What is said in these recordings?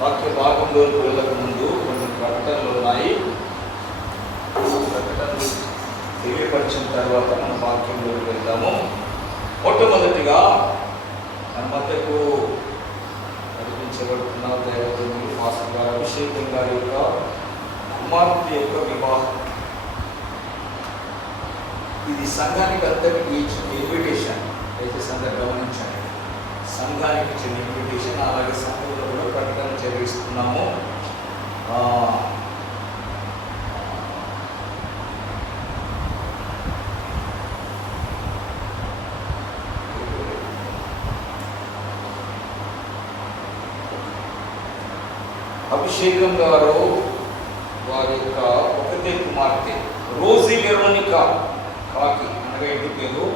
వాక్య భాగంలోకి వెళ్ళక ముందు కొన్ని ప్రకటనలు ఉన్నాయి. ప్రకటనలు తెలియపరిచిన తర్వాత మన వాక్యంలోకి వెళ్దాము. మొట్టమొదటిగా మన మధ్యకు నడిపించబడుతున్న దైవజనులు పాస్టర్ గారు అభిషేకం గారి యొక్క కుమార్తె యొక్క వివాహం. ఇది సంఘానికి అందరికీ ఇచ్చిన ఇన్విటేషన్. అయితే సంఘం గమనించండి, సంఘానికి ఇచ్చిన ఇన్విటేషన్. అలాగే సంఘంలో కూడా ప్రకటన చేస్తున్నాము. అభిషేకం గారు వారి యొక్క ఒకటే కుమార్తె రోజీ వెరోనికా కాకి, అనగా ఇంటి పేరు,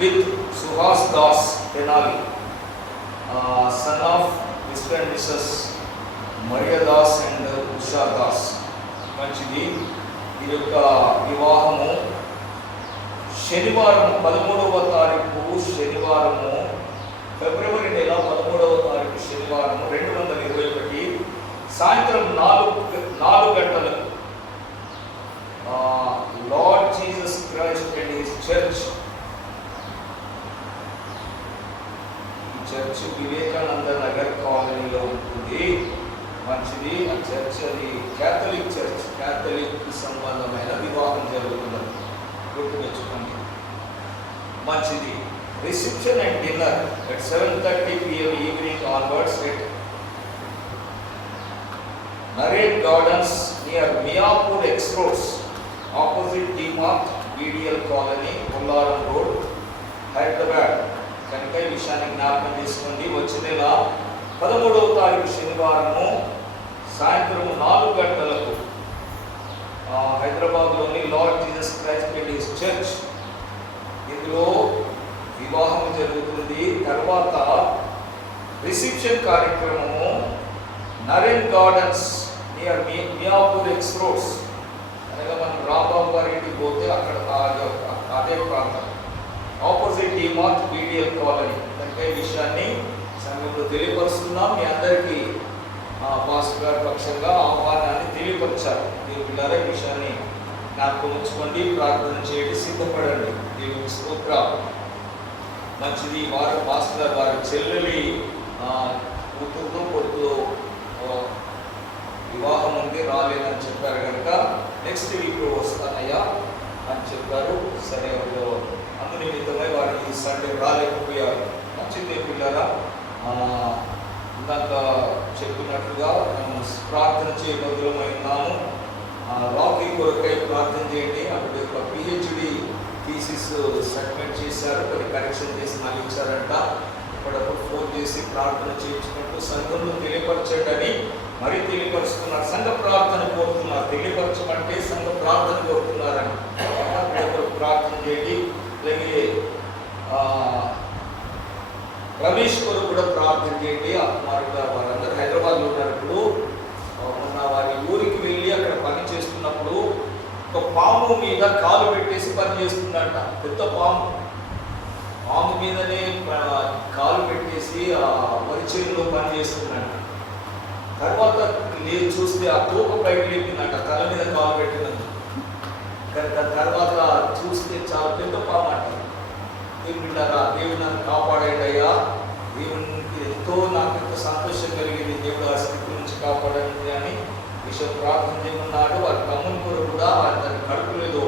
with Suhas Das Tenali, son of mister and Mrs Mariya Das and Usha Das. మంచిది. ఈ యొక్క వివాహము శనివారం 13వ తారీఖు, శనివారము ఫిబ్రవరి నెల 13వ తారీఖు శనివారం 2021 సాయంత్రం 4 గంటలకు lord Jesus Christ and his church. ఈ చర్చ్ వివేకానంద నగర్ కాలనీలో ఉంటుంది. మంచిది. ఆ చర్చ్ అది క్యాథలిక్ చర్చ్, క్యాథలిక్ సంబంధమైన వివాహం జరుగుతున్నది, గుర్తుపెట్టుకోండి. మంచిది. Reception and dinner at 7:30 PM evening onwards at Naren Gardens near Miapur X Roads, opposite D-Mart BDL Colony, Pollaram Road, Hyderabad. కనుక ఈ విషయాన్ని జ్ఞాపకం చేసుకోండి. వచ్చే నెల 13వ తారీఖు శనివారము సాయంత్రం 4 గంటలకు హైదరాబాద్లోని Lord Jesus Christ and his church, ఇందులో వివాహం జరుగుతుంది. తర్వాత రిసెప్షన్ కార్యక్రమము Naren gardens near Miyapur X roads, అనగా మనం రాంబాబు గారి ఇంటికి పోతే అక్కడ అదే ప్రాంతం, ఆపోజిట్ డిమార్ట్ BDL కాలనీ. కనుక ఈ విషయాన్ని సంఘంలో తెలియపరుస్తున్నాం. మీ అందరికీ పాస్టర్ గారి పక్షంగా ఆహ్వానాన్ని తెలియపరిచారు. దేవులారా ఈ విషయాన్ని జ్ఞాపకం ఉంచుకోండి, ప్రార్థన చేయండి, సిద్ధపడండి. దేవుని స్తోత్రం. మంచిది. వారు పాస్టర్ గారు వారి చెల్లెలి కూతురుతో కొడుకు వివాహం ఉంది, రాలేదని చెప్పారు కనుక నెక్స్ట్ వీక్ వస్తానయ్యా అని చెప్పారు. సరే, అందు నిమిత్తమై వారు ఈ సండే రాలేకపోయారు. మంచిది పిల్లరా, ఇందాక చెప్పినట్లుగా మేము ప్రార్థన చేయబద్దులమై ఉన్నాము. రాకీ కొరకై ప్రార్థన చేయండి. అప్పుడు యొక్క PhD థీసిస్ సబ్మిట్ చేశారు, కొన్ని కరెక్షన్ చేసి మళ్ళీ ఇచ్చారంట. ఇప్పుడప్పుడు ఫోన్ చేసి ప్రార్థన చేయించుకుంటూ సంఘంలో తెలియపరచండి అని మరీ తెలియపరుస్తున్నారు. సంఘ ప్రార్థన కోరుతున్నారు. తెలియపరచమంటే సంఘ ప్రార్థన కోరుతున్నారని ప్రార్థన చేయండి. అలాగే రమేష్ కొరకు కూడా ప్రార్థన చేయండి. ఆ కుమారుడు వారందరూ హైదరాబాద్లో ఉన్నప్పుడు మొన్న వారి ఊరికి వెళ్ళి అక్కడ పని చేస్తున్నప్పుడు ఒక పాము మీద కాలు పెట్టేసి పని చేస్తుందంట. పెద్ద పాము మీదనే కాలు పెట్టేసి ఆ వరిచేరులో పని చేస్తుందంట. తర్వాత నేను చూస్తే ఆ తోక పైకి లేపిందంట, తల మీద కాలు పెట్టినందుకు. తర్వాత చూస్తే చాలా పెద్ద పాము అంట. దేవుడిలారా, దేవుడు నన్ను కాపాడండి అయ్యా, దేవునికి నాకు ఎంతో సంతోషం కలిగింది, దేవుడు ఆ స్థితి నుంచి కాపాడండి అని విషయం ప్రార్థన చేయమన్నాడు. వారి తమ్ముని కొరకు కూడా తన కడుపులేదో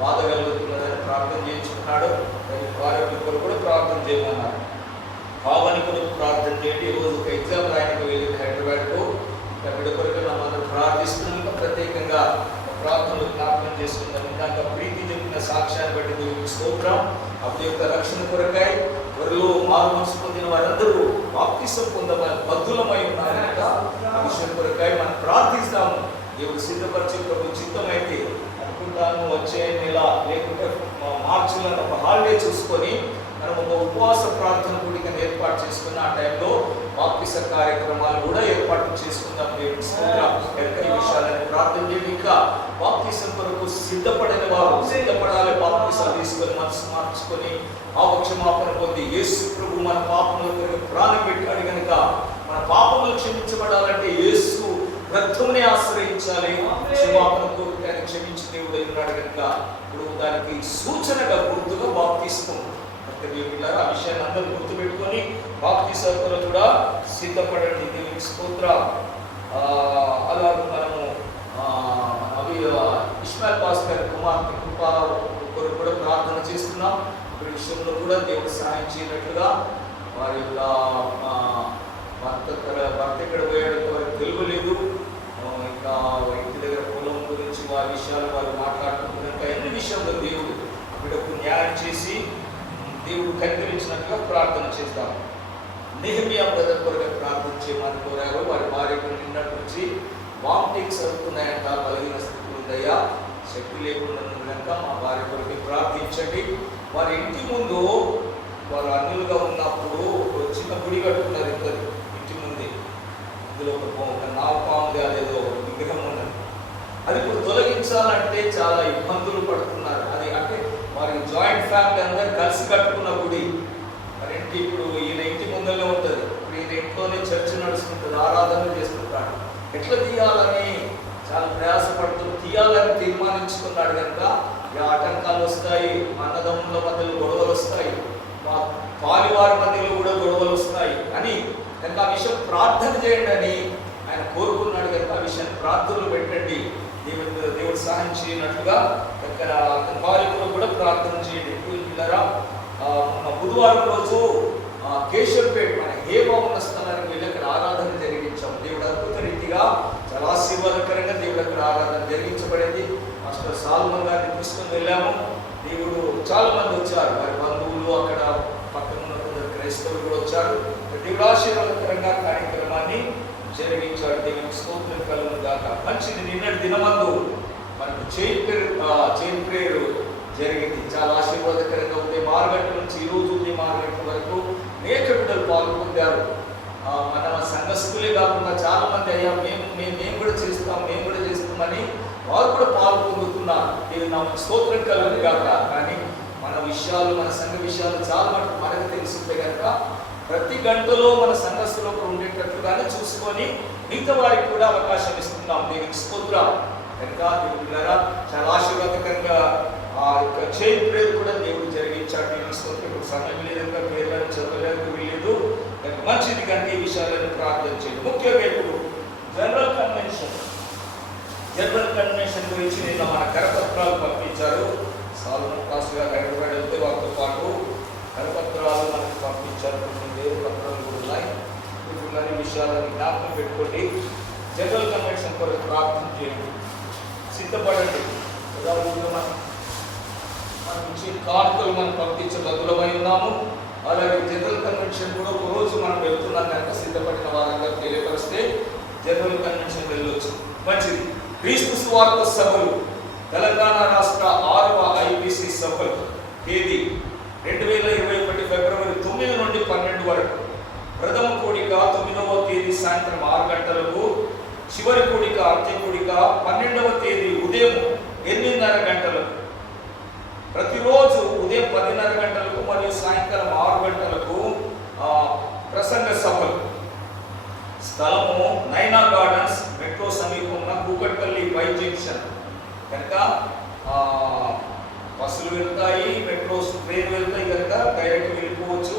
బాధ కలుగుతున్నదని ప్రార్థన చేయించుకున్నాడు. వారి కొరకు కూడా ప్రార్థన చేయమన్నాడు. పావని కొరకు ప్రార్థన చేయండి. ఈరోజు ఒక ఎగ్జామ్ రాయడానికి వెళ్ళింది హైదరాబాద్కు. బిడ్డ కొరకు మనం ప్రార్థిస్తున్నాం. ప్రత్యేకంగా ప్రార్థనలు జ్ఞాపకం చేసుకుందాం. ఇందాక ప్రీతి చెప్పిన సాక్ష్యాన్ని బట్టి దేవునికి స్తోత్రం. అప్పుడు యొక్క రక్షణ కొరకై వారిలో మారు మనసు పొందిన వారందరూ బాప్తిసం పొందమని బద్ధులమై ఉన్నారు కనుక ఆ విషయం కొరకై మనం ప్రార్థిస్తాము. దేవుడు సిద్ధపరిచే ప్రభు చిత్తమైతే అనుకుంటాను వచ్చే నెల లేకుంటే మార్చిలో ఒక హాలిడే చూసుకొని మనం ఒక ఉపవాస ప్రార్థన కూడికను ఏర్పాటు చేసుకున్న ఆ టైంలో బాప్తిస కార్యక్రమాలు కూడా ఏర్పాటు చేసుకుందాం. దేవుని స్తోత్రం. ఈ విషయాలను ప్రార్థన చేయండి. ఇంకా బాప్తిసం కొరకు సిద్ధపడిన వారు సిద్ధపడాలి. బాప్తిసం తీసుకొని మనసు మార్చుకొని పాపక్షమాపణ పొంది యేసు ప్రభు మన పాపముల కొరకు ప్రాణం పెట్టాడు కనుక మన పాపములు క్షమించబడాలంటే ఉన్నారు కనుక ఇప్పుడు దానికి సూచనగా గుర్తుగా బాప్తిస్మం. ఆ విషయాన్ని అందరూ గుర్తుపెట్టుకొని బాప్తిసం కొరకు కూడా సిద్ధపడండి. దేవునికి స్తోత్రం. అలాగే మనము ఇస్మాయిల్ పాస్ గారి కుమార్తె కృప కొరకు కూడా ప్రార్థన చేస్తున్నాం. ఈ విషయంలో కూడా దేవుడు సహాయం చేయనట్లుగా వారి యొక్క భర్త ఇక్కడ పోయేంత వరకు తెలియలేదు. ఇంకా ఇంటి దగ్గర పొలం గురించి వారి విషయాలు వారు మాట్లాడుకుంటున్నాక ఎన్ని విషయంలో దేవుడు వీడకు న్యాయం చేసి దేవుడు కనికరించినట్టుగా ప్రార్థన చేస్తాం. నెహెమియా బ్రదర్ కొరకు ప్రార్థన చేయమని కోరారు. వారి భార్యకు నిన్నటి నుంచి వామిటింగ్స్ అవుతున్నాయంట, బలహీన స్థితి ఉందయ్యా, శక్తి లేకుండా కనుక మా భార్య కొరకు ప్రార్థించండి. వారి ఇంటి ముందు వారు అన్యులుగా ఉన్నప్పుడు ఒక చిన్న గుడి కట్టుకున్నారు ఇద్దరు ఇంటి ముందే. ఇందులో ఒక నాగపాముది అదేదో విగ్రహం ఉన్నది. అది ఇప్పుడు తొలగించాలంటే చాలా ఇబ్బందులు పడుతున్నారు. అది అంటే వారి జాయింట్ ఫ్యామిలీ అందరూ కలిసి కట్టుకున్న గుడి. మరి ఇంటి ఇప్పుడు ఈయన ఇంటి ముందరనే ఉంటుంది. ఇప్పుడు ఈయన ఇంట్లోనే చర్చ నడుస్తుంటుంది, ఆరాధన చేస్తుంటాడు. ఎట్లా తీయాలని చాలా ప్రయాసపడుతూ తీయాలని తీర్మానించుకున్నాడు కనుక ఆటంకాలు వస్తాయి, అన్నదమ్ముల మధ్యలో గొడవలు వస్తాయి, మా పాలివారి మధ్యలో కూడా గొడవలు వస్తాయి అని కనుక ఆ విషయం ప్రార్థన చేయండి అని ఆయన కోరుకున్నాడు కనుక ఆ విషయాన్ని ప్రార్థనలు పెట్టండి. దేవుడు సహాయం చేయనట్లుగా ఇక్కడ భార్యలో కూడా ప్రార్థన చేయండి. పిల్లరా, బుధవారం రోజు కేశవపేట మన హేమా ఉన్న స్థలానికి వెళ్ళి అక్కడ ఆరాధన జరిగించాం. దేవుడు అద్భుత రీతిగా చాలా ఆశీర్వాదకరంగా దేవుడు అక్కడ ఆరాధన జరిగించబడింది. మాస్టర్ సాల్మన్ గారిని తీసుకుని వెళ్ళాము. దేవుడు చాలా మంది వచ్చారు, వారి బంధువులు అక్కడ పక్కన ఉన్న కొందరు క్రైస్తవులు కూడా వచ్చారు. దేవుడు ఆశీర్వాదకరంగా కార్యక్రమాన్ని జరిగించాడు. దేవునికి స్తోత్రం కలుగును గాక. మంచిది. నిన్నటి దినమందు మనకు చైన్ ప్రేయర్ జరిగింది. చాలా ఆశీర్వాదకరంగా ఉంది. 6 గంటల నుంచి ఈ రోజు 6 గంటల వరకు అనేక బిడ్డలు పాల్గొంటారు. మన సంఘస్థులే కాకుండా చాలా మంది అయ్యా మేము కూడా చేస్తామని వారు కూడా పాల్గొంటున్నారు. ఇది నా స్తోత్రం కలుగును గాక. కానీ మన విషయాలు, మన సంఘ విషయాలు చాలా మటుకు మనకు తెలుసుంటే కనుక ప్రతి గంటలో మన సంఘస్థులో ఉండేటట్లుగానే చూసుకొని మిగతా వారికి కూడా అవకాశం ఇస్తున్నాం. దేవునికి స్తోత్రం. కనుక దేవుడు చాలా ఆశీర్వాదకరంగా ఆ యొక్క చైన్ ప్రేయర్ కూడా దేవుడు జరిగించాడు. దేవునికి స్తోత్రం. ఇప్పుడు సమయం లేదంగా పేర్లను చదవలేదు వీలేదు. మంచిది కనుక ఈ విషయాలను ప్రార్థన చేయండి. ముఖ్యంగా ఇప్పుడు జనరల్ కన్వెన్షన్ గురించి నిన్న మన కరపత్రాలు పంపించారు. సాల్మన్ పాస్ గారు హైదరాబాద్ వెళ్తే వారితో పాటు కరపత్రాలు మనకు పంపించారు. వేరే పత్రాలు కూడా ఉన్నాయి. ఇప్పుడు అన్ని విషయాలను జ్ఞాపకం పెట్టుకోండి. జనరల్ కన్వెన్షన్ కొరకు ప్రార్థన చేయండి, సిద్ధపడండి. మనం ఇచ్చే కానుకలు మనం పంపించే బదులమై ఉన్నాము. అలాగే జనరల్ కన్వెన్షన్ కూడా ఒక రోజు మనం వెళ్తున్నాం కనుక సిద్ధపడిన వారంగా తెలియపరిస్తే జనరల్ కన్వెన్షన్ వెళ్ళొచ్చు. మంచిది. క్రీస్తు సువార్త సభలు తెలంగాణ రాష్ట్ర 6వ ఐపీసీ సభలు తేదీ 2021 ఫిబ్రవరి 9 నుండి 12 వరకు. ప్రథమ కూడిక 9వ తేదీ సాయంత్రం 6 గంటలకు, చివరి కూడిక అంత్య కూడిక 12వ తేదీ ఉదయం 8:30 గంటలకు. ప్రతిరోజు ఉదయం 10:30 గంటలకు మరియు సాయంకాలం 6 గంటలకు ప్రసంగ సభలు. స్థలము నైనా గార్డెన్స్, మెట్రో సమీపంలో కూకట్పల్లి పై జంక్షన్. కనుక బస్సులు వెళ్తాయి, మెట్రో ట్రైన్ వెళ్తాయి కనుక డైరెక్ట్ వెళ్ళిపోవచ్చు.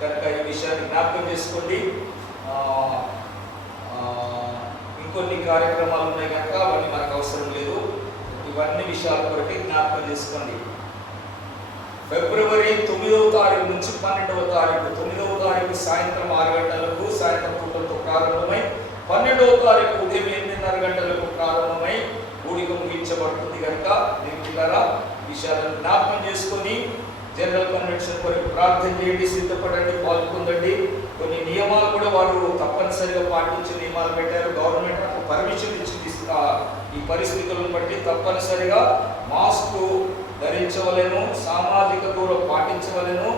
కనుక ఈ విషయాన్ని జ్ఞాపకం చేసుకోండి. ఇంకొన్ని కార్యక్రమాలు ఉన్నాయి కనుక అవన్నీ మనకు అవసరం లేదు. ఇవన్నీ విషయాల కొరకే జ్ఞాపకం చేసుకోండి. ఫిబ్రవరి 9వ తారీఖు నుంచి 12వ తారీఖు. 9వ తారీఖు సాయంత్రం 6 గంటలకు సాయంత్రం పూటలతో ప్రారంభమై 12వ తారీఖు ఉదయం 8:30 గంటలకు ప్రారంభమై కూడిక ముగించబడుతుంది. కనుక దేవులారా విషయాలను జ్ఞాపకం చేసుకొని జనరల్ కన్వెన్షన్ కొరకు ప్రార్థన చేయండి, సిద్ధపడండి, పాల్గొందండి. కొన్ని నియమాలు కూడా వారు తప్పనిసరిగా పాటించే నియమాలు పెట్టారు. గవర్నమెంట్ నాకు పర్మిషన్ ఇచ్చింది. ఈ పరిస్థితులను బట్టి తప్పనిసరిగా మాస్క్ ధరించవలెను, సామాజిక దూరం పాటించవలెను,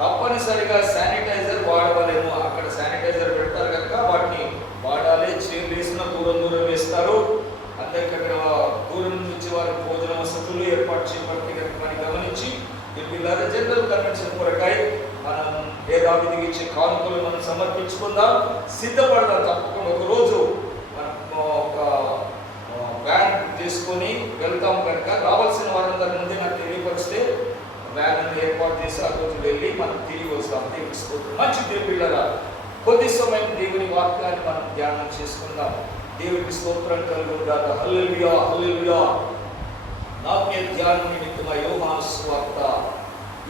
తప్పనిసరిగా శానిటైజర్ వాడవలేము. అక్కడ శానిటైజర్ పెడతారు కనుక వాటిని వాడాలి. చైర్లు వేసిన దూరం వేస్తారు. అందరికీ అక్కడ దూరం నుంచి వారి భోజన వసతులు ఏర్పాటు చేయబట్టి కనుక మనం గమనించి పిల్లల జనరల్ కన్వెన్షన్ కొరకై మనం యథావిధిగా ఇచ్చే కానుకలు మనం సమర్పించుకుందాం, సిద్ధపడదాం. తప్పకుండా ఒకరోజు మనం ఒక వ్యాన్ చేసుకొని వెళ్తాం కనుక రావాల్సిన దేవుళ్ళరా, కొద్ది సమయం దేవుని వాక్యాన్ని మనం ధ్యానం చేసుకుందాం. దేవునికి స్తోత్రం కలుగుగాక. హల్లెలూయా, హల్లెలూయా. నాట్య ధ్యానం నిమిత్తమై యోహాను సువార్త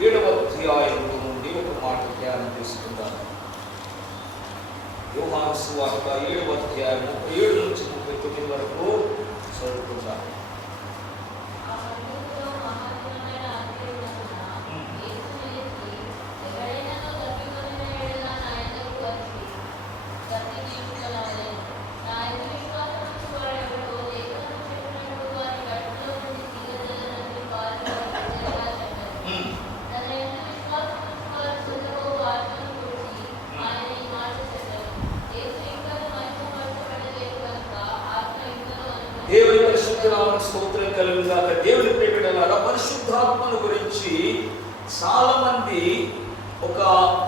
7వ అధ్యాయంలో నుండి ఒక మాట ధ్యానం చేసుకుందాం. యోహాను సువార్త 7వ అధ్యాయం 37 నుంచి 39 వరకు చదువుకుందాం. దేవుని పరిశుద్ధ నామమునకు స్తోత్రం కలుగుగాక. దేవుని ప్రియబిడ్డలారా, పరిశుద్ధాత్మను గురించి చాలా మంది ఒక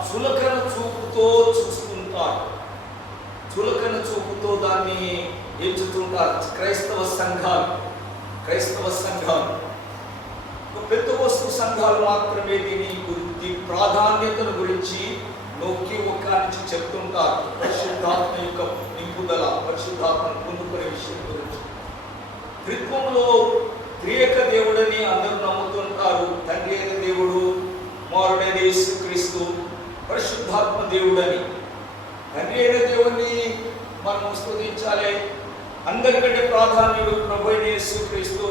చులకన చూపుతో చూస్తుంటారు. చులకన చూపుతో దాన్ని ఎంచుతుంటారు. క్రైస్తవ సంఘాలు పెద్దవస్తు సంఘాలు మాత్రమే దీని ప్రాధాన్యతను గురించి నొక్కి ఒక్కానికి చెప్తుంటారు. పరిశుద్ధాత్మ యొక్క నింపుదల, పరిశుద్ధాత్మను పొందుకునే విషయం గురించి. త్రిత్వంలో త్రియేక దేవుడని అందరూ నమ్ముతుంటారు. తండ్రి అయిన దేవుడు, కుమారుడైన యేసుక్రీస్తు, పరిశుద్ధాత్మ దేవుడని. తండ్రి అయిన దేవుడిని మనం స్తుతించాలి. అందరికంటే ప్రాధాన్యుడు ప్రభు అయిన యేసుక్రీస్తు.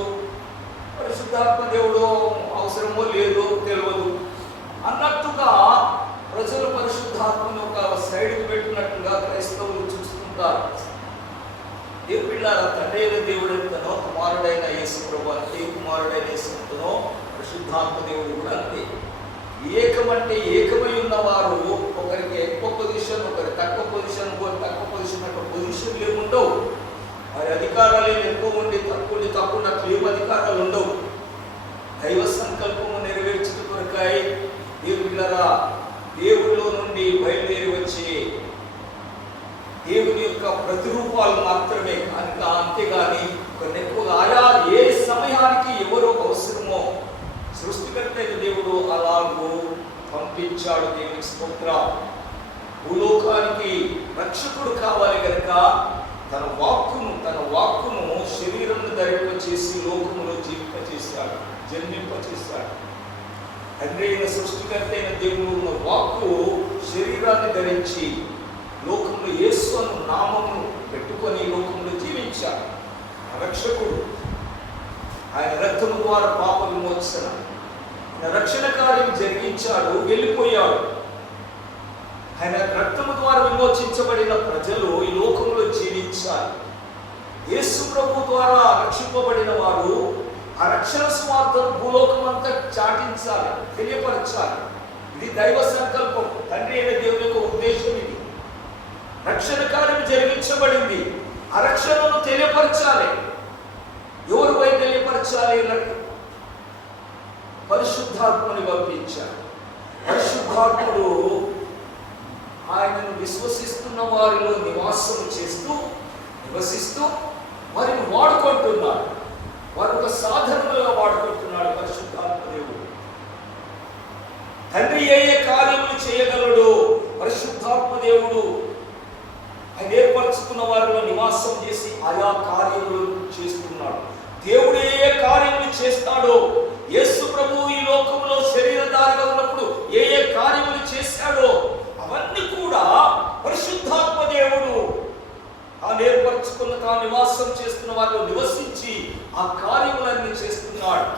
పరిశుద్ధాత్మ దేవుడు అవసరమో లేదో తెలియదు అన్నట్టుగా ప్రజలు పరిశుద్ధాత్మను ఒక సైడ్కి పెట్టినట్టుగా క్రైస్తవులు చూస్తుంటారు. దేవుళ్ళారా, తండ్రి అయిన దేవుడు ఎంతనో, కుమారుడైన యేసు ప్రభు అంతే, కుమారుడైన యేసు ఎంతనో, పరిశుద్ధాత్మ దేవుడు కూడా అంతే. ఏకమంటే ఏకమై ఉన్నవారు ఒకరికి ఎక్కువ పొజిషన్, ఒకరి తక్కువ పొజిషన్, ఒకరి తక్కువ పొజిషన్, అక్కడ పొజిషన్లు ఏముండవు. వారి అధికారాలు ఎక్కువ ఉండి తక్కువ ఉన్నట్లు ఏం అధికారాలు ఉండవు. దైవ సంకల్పము నెరవేర్చిన కొరకాయ దేవుళ్ళారా, దేవుడిలో నుండి బయలుదేరి వచ్చి దేవుని యొక్క ప్రతిరూపాలు మాత్రమే, అంతేగాని ఎక్కువగా ఆయా ఏ సమయానికి ఎవరో అవసరమో సృష్టికర్త అయిన దేవుడు అలాగూ పంపించాడు. దేవునికి స్తోత్రం. భూలోకానికి రక్షకుడు కావాలి కనుక తన వాక్కును శరీరం ధరింపచేసి లోకములో జన్మింపచేశాడు. తండ్రి అయిన సృష్టికర్త అయిన దేవుడు ఉన్న వాక్కు శరీరాన్ని ధరించి లోకంలో యేసు అను నామమును పెట్టుకొని లోకంలో జీవించాడు. రక్షకుడు ఆయన రక్తము ద్వారా పాప విమోచన, ఆయన రక్షణ కార్యం జరిగించాడు, వెళ్ళిపోయాడు. ఆయన రక్తము ద్వారా విమోచించబడిన ప్రజలు ఈ లోకంలో జీవించాలి. యేసు ప్రభు ద్వారా రక్షింపబడిన వారు ఆ రక్షణ స్వార్థం భూలోకం అంతా చాటించాలి, తెలియపరచాలి. ఇది దైవ సంకల్పం, తండ్రి అయిన దేవుని యొక్క ఉద్దేశం. ఇది రక్షణ కార్యం జరిగించబడింది, ఆ రక్షణను తెలియపరచాలి. ఎవరిపై తెలియపరచాలి? పరిశుద్ధాత్మని పంపించాడు. పరిశుద్ధాత్ముడు ఆయనను విశ్వసిస్తున్న వారిలో నివసిస్తూ వారిని వాడుకుంటున్నాడు. వారు ఒక సాధనలుగా వాడుకుంటున్నాడు. పరిశుద్ధాత్మ దేవుడు తండ్రి ఏ కార్యములు చేయగలడు, పరిశుద్ధాత్మ దేవుడు ఆయన ఏర్పరచుకున్న వారిలో నివాసం చేసి ఆయా కార్యములు చేస్తున్నాడు. దేవుడు ఏ కార్యములు చేస్తాడో, యేసు ప్రభు ఈ లోకంలో శరీరధారిగా ఉన్నప్పుడు ఏ కార్యములు చేశాడో అవన్నీ కూడా పరిశుద్ధాత్మ దేవుడు తాను ఏర్పరచుకున్న, తాను నివాసం చేస్తున్న వారిలో నివసించి ఆ కార్యములన్నీ చేస్తున్నాడు.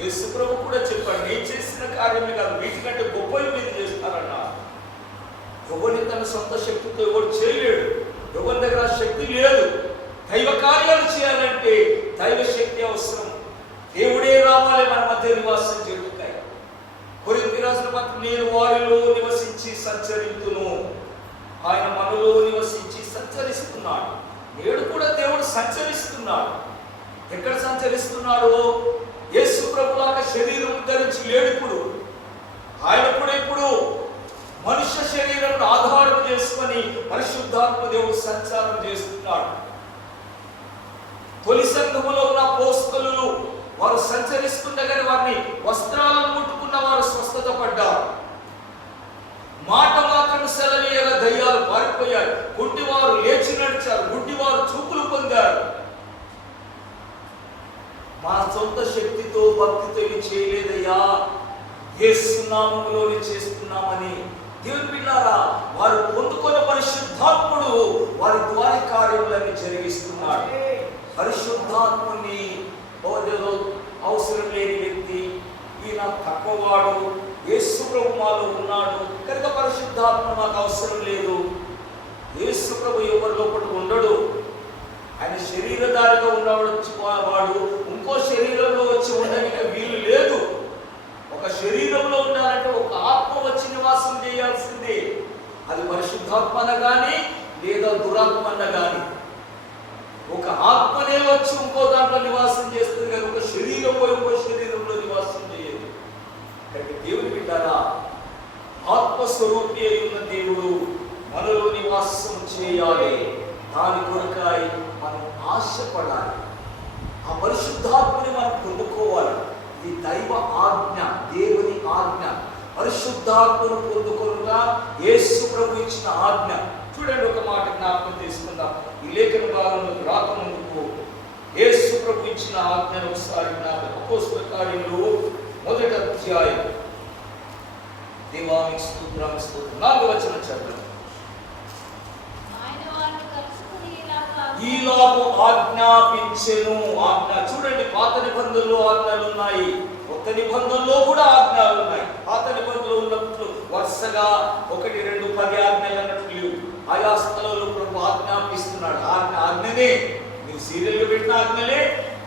యేసు ప్రభు కూడా చెప్పాడు, నేను చేసిన కార్యమే కాదు, వీటికంటే గొప్పవి మీరు చేస్తారన్న. ఎవరిని తన సొంత శక్తితో ఎవరు చేయలేడు. ఎవరి దగ్గర శక్తి లేదు. దైవ కార్యాలు చేయాలంటే దైవ శక్తి అవసరం. దేవుడే రావాలి మన మధ్య నివాసం చేయుటకై. కొరింథీ రాసిన పత్రిక, నేను వారిలో నివసించి సంచరింతును. ఆయన మనలో నివసించి సంచరిస్తున్నాడు. నేడు కూడా దేవుడు సంచరిస్తున్నాడు. ఎక్కడ సంచరిస్తున్నాడు? యేసు ప్రభులాగా శరీరం ధరించి లేడు. ఇప్పుడు ఆయన కూడా ఇప్పుడు మనుష్య శరీరం ఆధారం చేసుకొని పరిశుద్ధాత్మ దేవుడు సంచారం చేస్తున్నాడు. తొలి సంఘములో ఉన్న అపోస్తలులు వారు సంచరిస్తుండగానే వారిని వస్త్రాలను ముట్టుకున్న వారు స్వస్థత పడ్డారు. మాట మాత్రం సెలవీయగా దయ్యాలు పారిపోయారు, కుంటివారు లేచి నడిచారు, గుడ్డివారు చూపులు పొందారు. మా సొంత శక్తితో భక్తితో ఇవి చేయలేదయ్యా, యేసు నామములోనే చేస్తున్నామని. దేవుని బిడ్డలారా, వారు పొందుకున్న పరిశుద్ధాత్ముడు వారి ద్వారా కార్యములన్నీ జరిగిస్తున్నాడు. పరిశుద్ధాత్ముని అవసరం లేని వ్యక్తి, ఈయన తక్కువవాడు, యేసు ప్రభు మాలో ఉన్నాడు కనుక పరిశుద్ధాత్మ నాకు అవసరం లేదు. యేసు ప్రభు ఎవరి లోపల ఉండడు. ఆయన శరీరధారిగా ఉన్నవాడు ఇంకో శరీరంలో వచ్చి ఉండడానికి వీలు లేదు. ఒక శరీరంలో ఉండాలంటే ఒక ఆత్మ వచ్చి నివాసం చేయాల్సిందే. అది పరిశుద్ధాత్మన కానీ లేదా దురాత్మన కానీ. ఒక ఆత్మనే వచ్చి ఇంకో దాంట్లో నివాసం చేస్తుంది కానీ ఒక శరీరం పోయి ఇంకో శరీరంలో నివాసం చేయదు. కాబట్టి దేవుని బిడ్డారా, ఆత్మస్వరూపి అయి ఉన్న దేవుడు మనలో నివాసం చేయాలి. దాని కొరకాయి మనం ఆశపడాలి. ఆ పరిశుద్ధాత్మని మనం పొందుకోవాలి. ఇది దైవ ఆజ్ఞ, దేవుని ఆజ్ఞ. పరిశుద్ధాత్మను పొందుకొనుగా యేసు ప్రభు ఇచ్చిన ఆజ్ఞ. చూడండి, ఒక మాట జ్ఞాపకం తీసుకుందాం. ఈ లేఖన భాగంలోకి రాకముందుకు యేసు ప్రభు ఇచ్చిన ఆజ్ఞను ఒకసారి జ్ఞాపకం. అపోస్తల కార్యములు 1వ అధ్యాయం. దేవానికి స్తోత్రం, స్తోత్రం. 4వ వచనం చదవండి. ఈలాగు ఆజ్ఞాపించెను. ఆజ్ఞ చూడండి, పాత నిబంధనలో ఆజ్ఞలు ఉన్నాయి, కొత్త నిబంధనలో కూడా ఆజ్ఞలు ఉన్నాయి. పాత నిబంధనలో ఉన్నప్పుడు వరుసగా 1, 2, 10 ఆజ్ఞలు అన్నట్లు ఆయా స్థలంలో ప్రభు ఆజ్ఞాపిస్తున్నాడు. ఆజ్ఞనే మీరు సీరియల్ పెట్టిన ఆజ్ఞలే,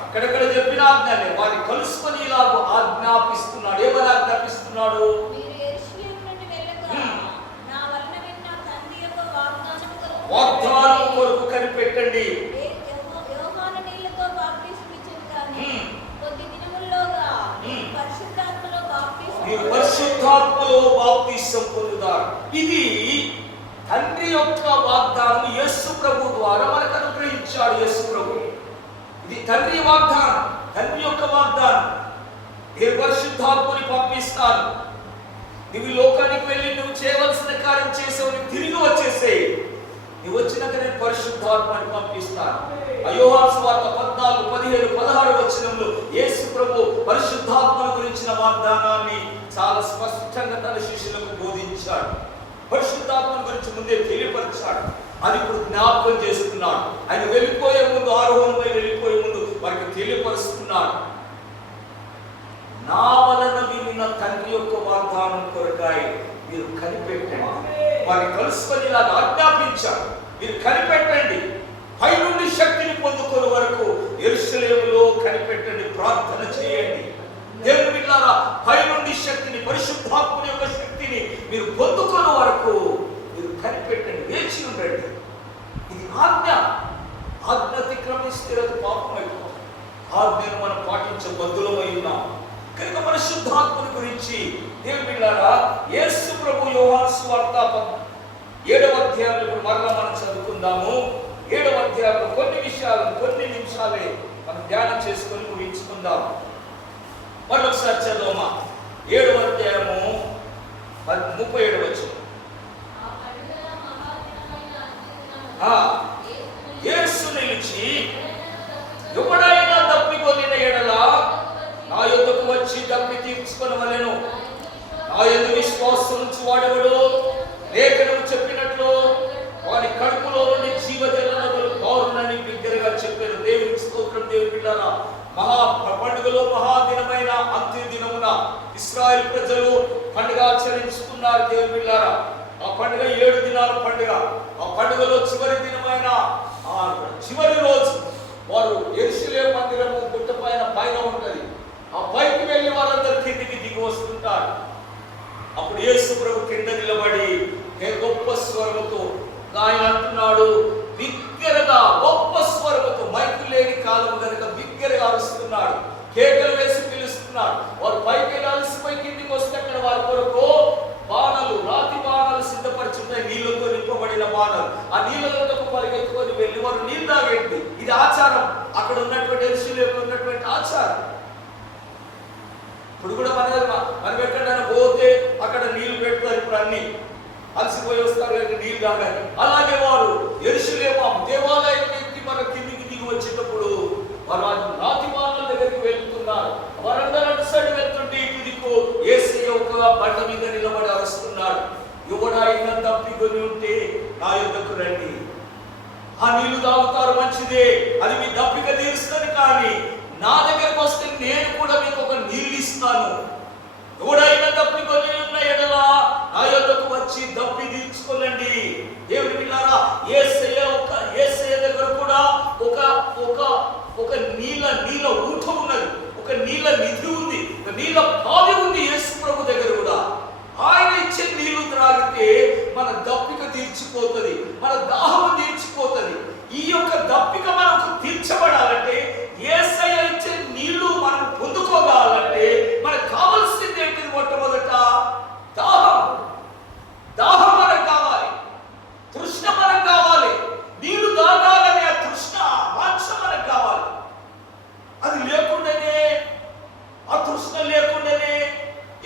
అక్కడక్కడ చెప్పిన ఆజ్ఞలే, వారిని కలుసుకొని ఇలాగ ఆజ్ఞాపిస్తున్నాడు. ఏమని ఆజ్ఞాపిస్తున్నాడు? వాగ్దానం కొరకు కనిపెట్టండి. మీరు పరిశుద్ధాత్మలో బాప్తిసం పొందుతారు. ఇది తండ్రి యొక్క వాగ్దానం యేసు ప్రభు ద్వారా మనకు అనుగ్రహించాడు. యేసు ప్రభు ఇది తండ్రి వాగ్దానం, తండ్రి యొక్క వాగ్దానం. నేను పరిశుద్ధాత్మని పంపిస్తాను, నువ్వు లోకానికి వెళ్ళి నువ్వు చేయవలసిన కార్యం చేసావు, నువ్వు తిరిగి వచ్చేసేయి, నువ్వు వచ్చినాక నేను పరిశుద్ధాత్మని పంపిస్తాను. యోహాను సువార్త 14, 15, 16 వచనంలో యేసు ప్రభు పరిశుద్ధాత్మ గురించిన వాగ్దానాన్ని చాలా స్పష్టంగా తన శిష్యులకు బోధించాడు. పరిశుద్ధాత్మ గురించి ముందే తెలియపరిచాడు. అది ఇప్పుడు జ్ఞాపకం చేస్తున్నాడు. ఆయన వెళ్ళిపోయే ముందు, ఆరోహణమై వెళ్ళిపోయే ముందు వారికి తెలియపరుస్తున్నాడు. నా వలన విన్న తండ్రి యొక్క వాగ్దానం కొరకాయి మీరు కనిపెట్టండి. వారిని కలుసుకొని ఇలా ఆజ్ఞాపించాడు, మీరు కనిపెట్టండి, పై నుండి శక్తిని పొందుకునే వరకు యెరూషలేములో కనిపెట్టండి, ప్రార్థన చేయండి. దేవుని బిడ్డలారా, పై నుండి శక్తిని, పరిశుద్ధాత్మ యొక్క శక్తిని మీరు పొందుకునే వరకు మీరు కనిపెట్టండి, వేచి ఉండండి. ఇది ఆజ్ఞ. ఆజ్ఞ అతిక్రమిస్తే అది పాపం అయిపోతుంది. ఆజ్ఞను మనం పాటించబద్దులమై ఉన్నాం కనుక పరిశుద్ధాత్మని గురించి దేవుని బిడ్డలారా, యేసు ప్రభు యోహాను సువార్త 7వ అధ్యాయంలో మరలా మనం చదువుకుందాము. 7వ అధ్యాయంలో కొన్ని విషయాలు, కొన్ని నిమిషాలే మనం ధ్యానం చేసుకొని ముగించుకుందాం. మరొకసారి చదవమా. 7వ అధ్యాయము 37వ వచనం. యేసు నిలిచి, ఎవడైనా తప్పికొనిన ఎడల నా యొద్దకు వచ్చి తప్పి తీర్చుకొనవలెను. నా యందు విశ్వాసం ఉంచి వాడెవడు లేఖనం చెప్పినట్లు వారి కడుపులో నుండి జీవజల నదులు పారునని బిగ్గరగా చెప్పారు. దేవునికి స్తోత్రం. దేవుని బిడ్డలారా, మహా పండుగలో మహాదినమైన అంత్య దినమున ఇశ్రాయేలు ప్రజలు పండుగ ఆచరించుకున్నారు. దేవుని బిడ్డలారా, ఆ పండుగ 7 దినాల పండుగ. ఆ పండుగలో చివరి దినమైన చివరి రోజు వారు యెరూషలేము మందిరము గుట్ట పైన ఉంటది. ఆ పైకి వెళ్ళి వారందరూ కిందికి దిగి వస్తుంటారు. అప్పుడు యేసు ప్రభు కింద నిలబడి గొప్ప స్వరముతో ఆయన అంటున్నాడు, బిగ్గరగా గొప్ప స్వరముతో, మైకు లేని కాలం కనుక బిగ్గరగా అరుస్తున్నాడు, కేకలు వేసి పిలుస్తున్నాడు. వారు పైకి అలసిపోయి కిందికి వస్తే అక్కడ వారి కొరకు బాణాలు, రాతి బాణాలు సిద్ధపరిచుంటాయి, నీళ్ళతో నింపబడిన బాణాలు. ఆ నీళ్ళతో పరిగెత్తుకొని వెళ్ళి వారు నీళ్ళు తాగేది. ఇది ఆచారం, అక్కడ ఉన్నటువంటి యెరూషలేములో ఉన్నటువంటి ఆచారం. ఇప్పుడు కూడా మనం ఎక్కడైనా పోతే అక్కడ నీళ్లు పెడతారు. ఇప్పుడు అన్ని అలసిపోయి వస్తారు కానీ నీళ్ళు తాగాలి. అలాగే వారు యెరూషలేము దేవాలయం ఎక్కి మన కిందికి దిగి వచ్చేటప్పుడు వారు రాతి వాళ్ళ దగ్గరికి వెళ్తున్నారు. వారందరూ అటు సైడ్ వెళ్తుంటే ఇటు దిక్కు యేసయ్య ఒక బండ మీద నిలబడి అరుస్తున్నాడు, ఎవడైనా తప్పికొని ఉంటే నా యొద్దకు రండి, ఆ నీళ్లు తాగుతారు మంచిదే, అది మీ దప్పిక తీరుస్తుంది, కానీ నా దగ్గరకు వస్తే నేను కూడా మీకు ఒక నీళ్ళు ఇస్తాను. ఎవడైనా తప్పికొని ఉన్న ఎడల నా యొద్దకు వచ్చి దప్పి తీర్చుకోనండి. దేవుని బిడ్డలారా, యేసయ్య దగ్గర కూడా ఒక నీళ్ళ ఊట ఉన్నది, ఒక నీళ్ళ నిధి ఉంది, ఒక నీళ్ళ బావి ఉంది. యేసు ప్రభు దగ్గర కూడా ఆయన ఇచ్చే నీళ్లు త్రాగితే మన దప్పిక తీర్చిపోతుంది, మన దాహం తీర్చిపోతుంది. ఈ యొక్క దప్పిక మనకు తీర్చబడాలంటే, యేసయ్య ఇచ్చే నీళ్లు మనం పొందుకోవాలంటే మనకు కావాల్సింది ఏంటిది? మొట్టమొదట దాహం మనకు కావాలి, తృష్ణ మనకు కావాలి, నీళ్లు తాగాలనే ఆ తృష్ణ వాంఛ మనకు కావాలి. అది లేకుండానే, ఆ తృష్ణ లేకుండానే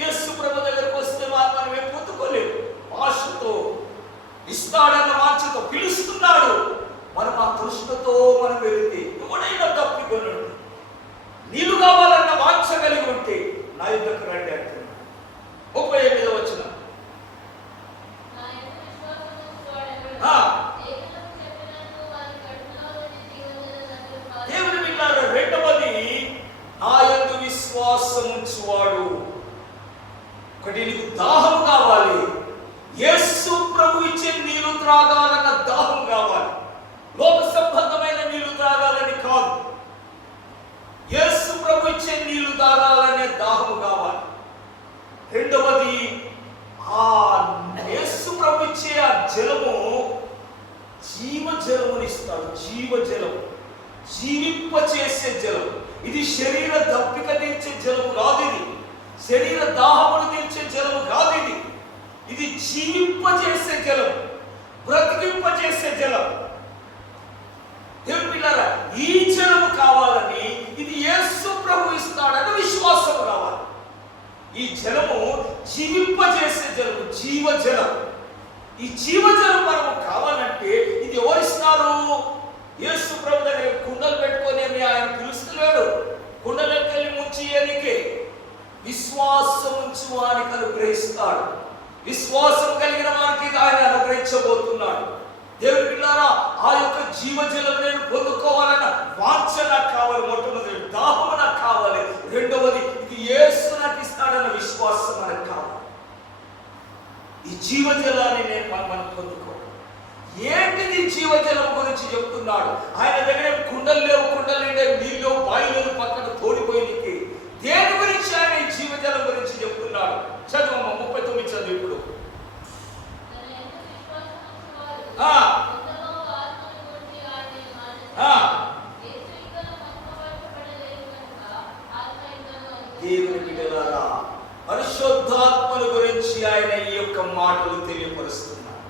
యేసు ప్రభు దగ్గరకు వస్తే మనం ఏం పొందుకోలేము. ఆశతో ఇస్తాడన్న వాంఛతో పిలుస్తున్నాడు, మనం ఆ తృష్ణతో మనం వెళితే ఎవడైనా తప్పికొని నీళ్లు కావాలన్న వాంఛ కలిగి ఉంటే నా యుద్ధకు రండి అంటున్నాడు. 38వ వచనం. దేవుని బిడ్డలారా, రెండవది నా యందు విశ్వాసం ఉంచువాడు. ఒకటి, నీకు దాహం కావాలి, యేసు ప్రభు ఇచ్చే నీళ్లు త్రాగాలన్న దాహం కావాలి. లోక సంబంధమైన నీళ్లు తాగాలని కాదు, యేసు ప్రభు ఇచ్చే నీళ్లు తాగాలనే దాహం కావాలి. రెండవది, ఆ యేసు ప్రభు ఇచ్చే ఆ జలము జీవజలమునిస్తాడు. జీవజలం, జీవింపచేసే జలం. ఇది శరీర దప్పిక తీర్చే జలము కాదు, ఇది శరీర దాహమును తీర్చే జలము కాదు, ఇది జీవింపచేసే జలం, బ్రతికింపచేసే జలం. దేవుని బిడ్డలారా, ఈ జలము కావాలని ఇది యేసు ప్రభు ఇస్తాడని విశ్వాసం రావాలి. ఈ జలము జీవింపజేసే జలము, జీవజలం. ఈ జీవజలం మనము కావాలంటే ఇది ఎవరిస్తారు? యేసు ప్రభు దగ్గర కుండలు పెట్టుకొని ఆయన పిలుస్తలేడు, కుండలకు వెళ్ళి ముంచి ఎనికే విశ్వాసం ఉంచి వారికి అనుగ్రహిస్తాడు. విశ్వాసం కలిగిన వారికి ఆయన అనుగ్రహించబోతున్నాడు. దేవుని బిడ్డలారా, ఆ యొక్క జీవజలం నేను పొందుకోవాలన్న వాంఛ నాకు కావాలి. మొట్టమొదటి దాహం నాకు కావాలి. రెండవది, ఇది యేసు నాకు ఇస్తాడన్న విశ్వాసం మనకు కావాలి. ఈ జీవజలాన్ని మనం పొందుకోవాలి. ఏంటిది జీవజలం గురించి చెప్తున్నాడు? ఆయన దగ్గర కుండలు లేవు, కుండలు లేవు, నీళ్ళు బాయిలు పక్కన తోడిపోయినకి. దేని గురించి ఆయన ఈ జీవజలం గురించి చెప్తున్నాడు? చదువు 39 చదువు. ఇప్పుడు దేవుని బిడ్డలారా, పరిశుద్ధాత్మల గురించి ఆయన ఈ యొక్క మాటలు తెలియపరుస్తున్నాడు.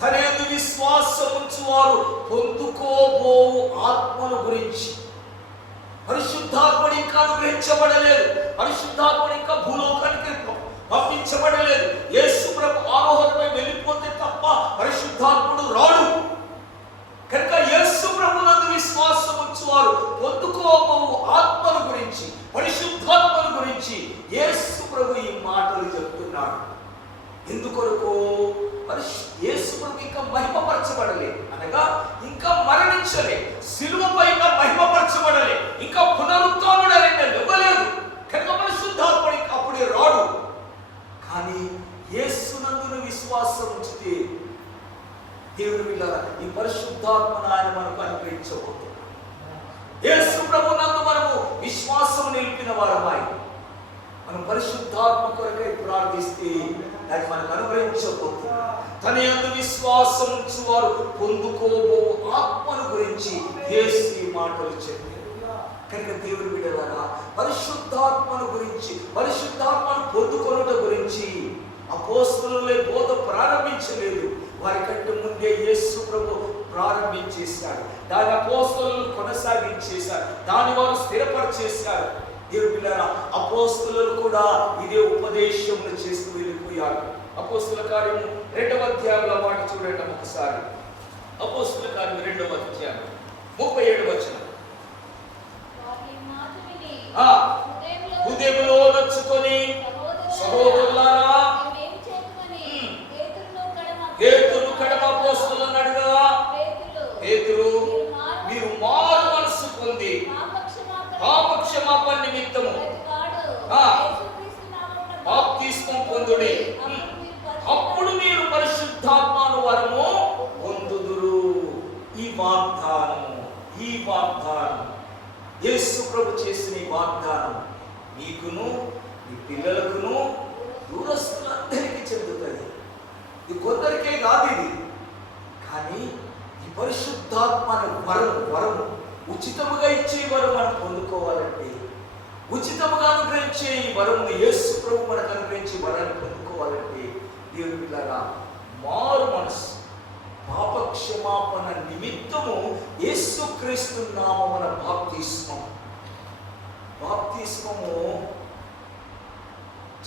తన యందు విశ్వాసం ఉంచువారు పొందుకోబోవు ఆత్మల గురించి. పరిశుద్ధాత్ముడు ఇంకా అనుగ్రహించబడలేదు, పరిశుద్ధాత్ముడు ఇంకా భూలోకానికి పంపించబడలేదు. యేసు ప్రభు ఆరోహణమై వెళ్ళిపోతే తప్ప పరిశుద్ధాత్ముడు రాడు. కనుక యేసు ప్రభునందు విశ్వాసం ఉంచువారు పొందుకోబోవు ఆత్మల గురించి, పరిశుద్ధాత్మల గురించి యేసు ప్రభు ఈ మాటలు చెప్తున్నాడు. ఎందుకొరకు? యేసు ప్రభు ఇంకా మహిమపరచబడలే, అనగా ఇంకా మరణించలే, శిలువ పైన మహిమపరచబడలే, ఇంకా పునరుత్థానుడైన ఇవ్వలేదు. కనుక పరిశుద్ధాత్ముడు అప్పుడే రాడు. కానీ యేసునందు విశ్వాసం ఉంచితే దేవుని బిడ్డలారా, ఈ పరిశుద్ధాత్మను ఆయన మనకు అనుగ్రహించబోతున్నాడు. యేసు ప్రభునందు మనము విశ్వాసం నిలిపిన వారమై మనం పరిశుద్ధాత్మ కొరకై ప్రార్థిస్తే దాన్ని మనకు అనుగ్రహించబోతున్నాడు. తన యందు విశ్వాసం ఉంచువారు పొందుకోబో ఆత్మను గురించి యేసు ఈ మాటలు చెప్పారు. కనుక దేవుని బిడ్డలారా, పరిశుద్ధాత్మను గురించి, పరిశుద్ధాత్మను పొందుకొనుట గురించి అపోస్తలులే బోధ ప్రారంభించలేదు. వారి కంటే ముందే యేసు ప్రభు ప్రారంభించేశాడు. దాని అపోస్తలులు కొనసాగించేశారు, దాని వారు స్థిరపరిచేశారు. దేవుని బిడ్డలారా, అపోస్తలులు కూడా ఇదే ఉపదేశం చేస్తూ వెళ్ళిపోయారు. అపోస్తుల కార్యము 2వ అధ్యాయంలో మాట చూడండి ఒకసారి. అపోస్తుల కార్యము 2వ అధ్యాయం 37వ వచనం. హృదయంలో నొచ్చుకొని సహోదరులారా పేతురు కడమ అపోస్తులను అడగగా పేతురు మీరు మారు మనస్సు పొంది పాపక్షమాపణ నిమిత్తము బాప్తిస్మం పొందుడి, అప్పుడు మీరు పరిశుద్ధాత్మను వరము పొందుదురు. ఈ వాగ్దానం యేసు ప్రభు చేసిన ఈ వాగ్దానం మీకును మీ పిల్లలకును దూరస్తులందరికీ చెందుతుంది. ఇది కొందరికే కాదు, ఇది కానీ ఈ పరిశుద్ధాత్మ వరము ఉచితముగా ఇచ్చే వరం మనం పొందుకోవాలంటే, ఉచితముగా అనుగ్రహించే ఈ వరమును యేసు ప్రభు మనకు అనుగ్రహించే వరాన్ని పొందుకోవాలంటే దేవుని బిడ్డలారా మారు మనసు పాప క్షమాపణ నిమిత్తము యేసుక్రీస్తు నామమున బాప్తిస్మము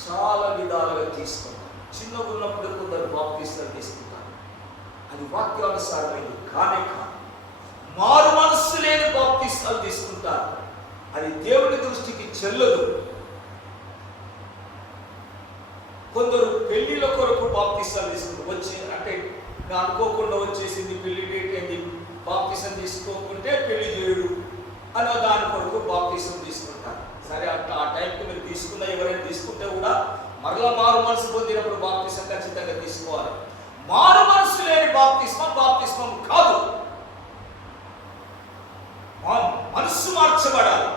చాలా విధాలుగా తీసుకుంటాం. చిన్నగా ఉన్నప్పుడు కొందరు బాప్తిస్మాలు తీసుకుంటారు, అది వాక్యానుసారమైనది కానే కాదు. మారు మనస్సు లేని బాప్తిస్మాలు తీసుకుంటారు, అది దేవుని దృష్టికి చెల్లదు. కొందరు పెళ్లిల కొరకు బాప్తిస్మాలు తీసుకుంటారు. అంటే అనుకోకుండా వచ్చేసింది, పెళ్లి డేట్ ఏంది, బాప్తిసం తీసుకోకుంటే పెళ్లి చేయడు అన్న దాని కొరకు బాప్తిసం తీసుకుంటారు. సరే, అట్లా ఆ టైంకి మీరు తీసుకున్న ఎవరైనా తీసుకుంటే కూడా మరలా మారు మనసు పొందినప్పుడు బాప్తిసం ఖచ్చితంగా తీసుకోవాలి. మారు మనసు లేని బాప్తిస్మం కాదు. మనస్సు మార్చబడాలి,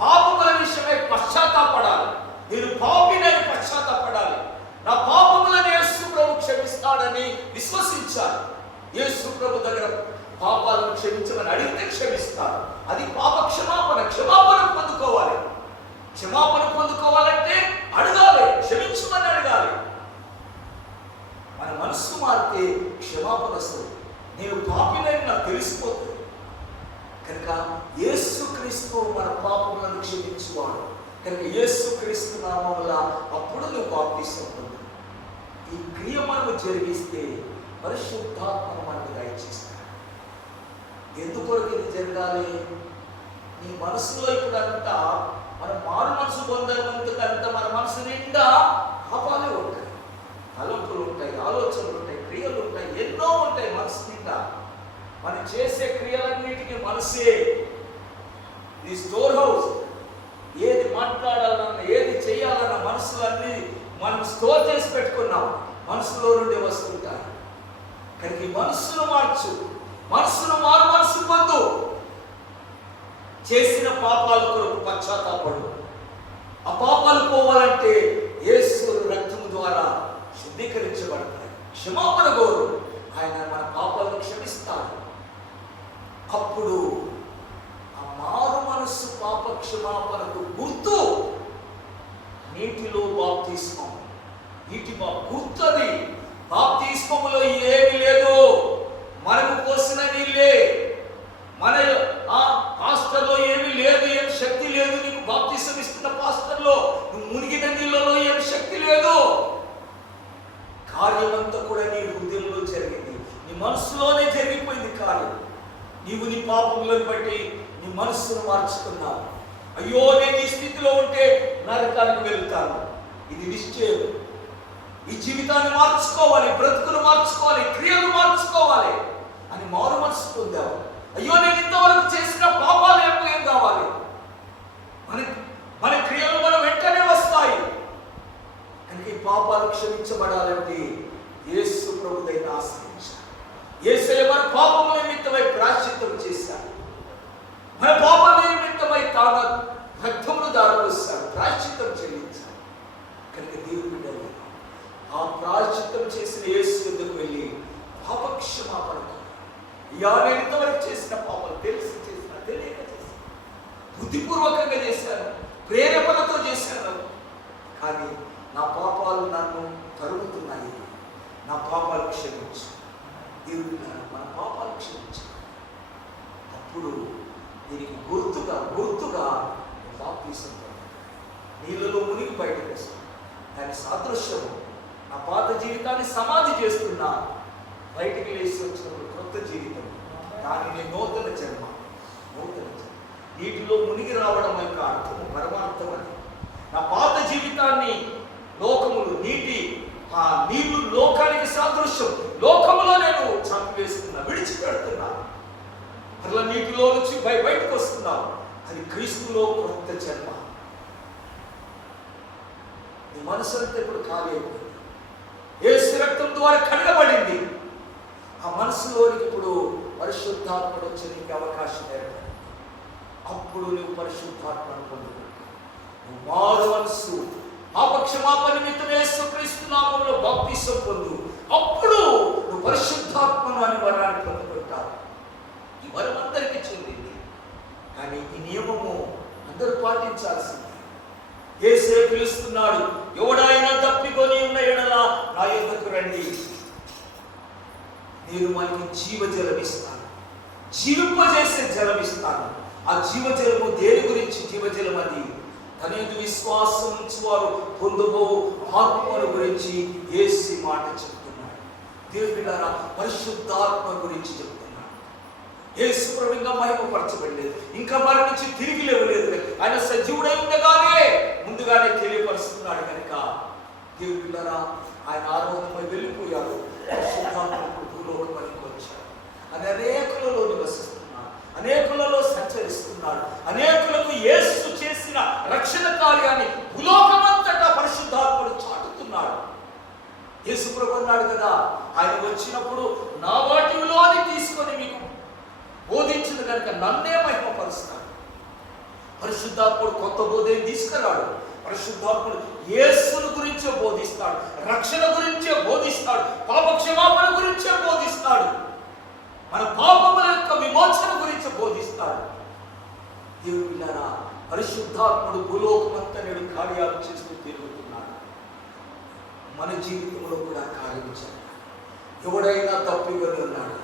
పాపముల విషయమై పశ్చాత్తాపడాలి. నేను పాపినని పశ్చాత్తాపడాలి, నా పాపములను యేసు ప్రభు క్షమిస్తాడని విశ్వసించాలి. యేసు ప్రభు దగ్గర పాపాలను క్షమించమని అడిగితే క్షమిస్తాడు. అది పాప క్షమాపణ పొందుకోవాలి. క్షమాపణ పొందుకోవాలంటే అడగాలి, క్షమించమని అడగాలి. మన మనస్సు మారితే క్షమాపణ వస్తుంది. నేను పాపినని నాకు తెలిసిపోతుంది కనుక యేసుక్రీస్తు మన పాపములను క్షమించువాడు కనుక యేసుక్రీస్తు నామమున అప్పుడు నువ్వు బాప్తిసం పొందు. ఈ క్రియ మనము జరిగిస్తే పరిశుద్ధాత్మ మనకు దయచేస్తాడు. ఎందుకొరకు ఇది జరగాలి? నీ మనసులో ఇప్పుడంతా మన మారు మనసు పొందనందుకంతా మన మనసు నిండా పాపాలే ఉంటాయి, తలంపులు ఉంటాయి, ఆలోచనలు ఉంటాయి, క్రియలు ఉంటాయి, ఎన్నో ఉంటాయి మనసు నిండా. మనం చేసే క్రియలన్నిటికీ మనసే నీ స్టోర్ హౌస్. ఏది మాట్లాడాలన్నా ఏది చేయాలన్న మనసులన్నీ మనం స్టోర్ చేసి పెట్టుకున్నాం, మనసులో నుండి వస్తుంటాయి. కనుక ఈ మనసును మార్చు, మనసును మారు మనసు పొందు. చేసిన పాపాల కొరకు పశ్చాత్తాపడు. ఆ పాపాలు పోవాలంటే యేసు రక్తము ద్వారా శుద్ధీకరించబడతాయి. క్షమాపణ కోరు, ఆయన మన పాపాలను క్షమిస్తాడు. అప్పుడు ఆ మారు మనస్సు పాప క్షమాపణకు గుర్తు నీటిలో బాప్తిస్మం. నీటి గుర్తది. బాప్తిస్మములో ఏమీ లేదు, మనకు పోసిన నీళ్ళే. మన పాస్టర్లో ఏమీ లేదు, ఏం శక్తి లేదు. నీకు బాప్తిసం ఇస్తున్న పాస్టర్లో నువ్వు మునిగిన నీళ్ళలో ఏం శక్తి లేదు. కార్యమంతా కూడా నీ హృదయంలో జరిగింది, నీ మనసులోనే జరిగిపోయింది కార్యం. నీవు నీ పాపములను బట్టి నీ మనస్సును మార్చుకున్నావు. అయ్యో, నేను ఈ స్థితిలో ఉంటే నరకానికి వెళ్తాను, ఇది నిశ్చయం. ఈ జీవితాన్ని మార్చుకోవాలి, బ్రతుకును మార్చుకోవాలి, క్రియలు మార్చుకోవాలి అని మారు మనసు పొందావు. అయ్యో, నేను ఇంతవరకు చేసిన పాపాలు ఏం కావాలి? మన క్రియలు మన వెంటనే వస్తాయి. కనుక ఈ పాపాలు క్షమించబడాలంటే యేసు ప్రభువుని ఆశ్రయించాలి. యేసయ్య మన పాపముల నిమిత్తమై ప్రాయశ్చిత్తం చేశాడు. మన పాపముల నిమిత్తమై తాన రక్తమును దారపోసాడు, ప్రాయశ్చిత్తం చెల్లించాడు. కనుక దేవుని బిడ్డలు ఆ ప్రాయశ్చిత్తం చేసిన యేసు వద్దకు వెళ్ళి పాపక్షమాపణ, నేను ఇంతవరకు చేసిన పాపాలు తెలిసి చేసిన, తెలియక చేసిన, బుద్ధిపూర్వకంగా చేశాను, ప్రేరేపణతో చేశాను, కానీ నా పాపాలు నన్ను తరుగుతున్నాయి, నా పాపాలు క్షమించు. దేవుడు మన పాపాలు క్షమించు. అప్పుడు దీనికి గుర్తుగా బాప్తిసం నీళ్ళలో మునిగి బయటకు వస్తాం. దాని సాదృశ్యము నా పాత జీవితాన్ని సమాధి చేస్తున్నా, బయటికి లేచి వచ్చినప్పుడు కొత్త జీవితం, దానిని నూతన జన్మ. నీటిలో మునిగి రావడం యొక్క అర్థము, పరమార్థం అని. నా పాత జీవితాన్ని లోకములు, నీళ్లు లోకానికి సాదృశ్యం. లోకములో నేను చంపివేస్తున్నా, విడిచిపెడుతున్నా. అట్లా నీటిలో నుంచి బయటకు వస్తున్నావు. అది క్రీస్తులో కొత్త జన్మ. నీ మనసు అంతా ఇప్పుడు ఖాళీ అయిపోయింది. యేసు రక్తం ద్వారా కడగబడింది. ఆ మనసులోనికి ఇప్పుడు పరిశుద్ధాత్ముడు వచ్చే నీకు అవకాశం ఏర్పడింది. అప్పుడు నువ్వు పరిశుద్ధాత్మను పొందుకుంటావు. నువ్వు మారు మనసు, పాపక్షమాపణ నిమిత్తం యేసుక్రీస్తు నామములో బాప్తిసం పొందు. అప్పుడు నువ్వు పరిశుద్ధాత్మను అనే వరాన్ని పొందుకుంటావు. ఈ వరం అందరికీ చెందింది, కానీ ఈ నియమము అందరూ పాటించాల్సింది. యేసే పిలుస్తున్నాడు, ఎవడైనా తప్పికొని ఉన్న ఎడల నా యొద్దకు రండి, నేను మనకి జీవజలం ఇస్తాను, జీవింపజేసే జలం ఇస్తాను. ఆ జీవజలము దేని గురించి? జీవజలం అది తన యందు విశ్వాసం నుంచి వారు పొందబో ఆత్మల గురించి యేసు మాట చెప్తున్నాడు. దేవుడారా, పరిశుద్ధాత్మ గురించి చెప్తున్నాడు. యేసు ప్రభు ఇంకా మహిమపరచబడలేదు, ఇంకా మరణించి తిరిగి లేవలేదు. ఆయన సజీవుడై ఉండగానే ముందుగానే తెలియపరుస్తున్నాడు. కనుక దేవుడారా, ఆయన ఆరోగ్యమై వెళ్ళిపోయాడు. పరిశుద్ధాత్మ భూలోకమనికి వచ్చాడు. అది అనేకులలో నివసిస్తున్నాడు, అనేకులలో సంచరిస్తున్నాడు. అనేకులకు యేసు చేసిన రక్షణ కార్యాన్ని భూలోకమంతటా పరిశుద్ధాత్ముడు చాటుతున్నాడు. యేసు ప్రభు అన్నాడు కదా, ఆయన వచ్చినప్పుడు నా వాటిలోని తీసుకొని మీకు బోధించిన కనుక నన్నే మహిమపరుస్తాడు. పరిశుద్ధాత్ముడు కొత్త బోధేం తీసుకురాడు. పరిశుద్ధాత్ముడు యేసును గురించే బోధిస్తాడు, రక్షణ గురించే బోధిస్తాడు, పాపక్షమాపణ గురించే బోధిస్తాడు, మన పాపముల యొక్క విమోచన గురించి బోధిస్తాడు. దేవుడారా, పరిశుద్ధాత్ముడు భూలోకమంతా నేడు కార్యాలు చేస్తూ తిరుగుతున్నాడు. మన జీవితంలో కూడా కార్యం చేయాలి. ఎవడైనా తప్పికొని ఉన్నాడా?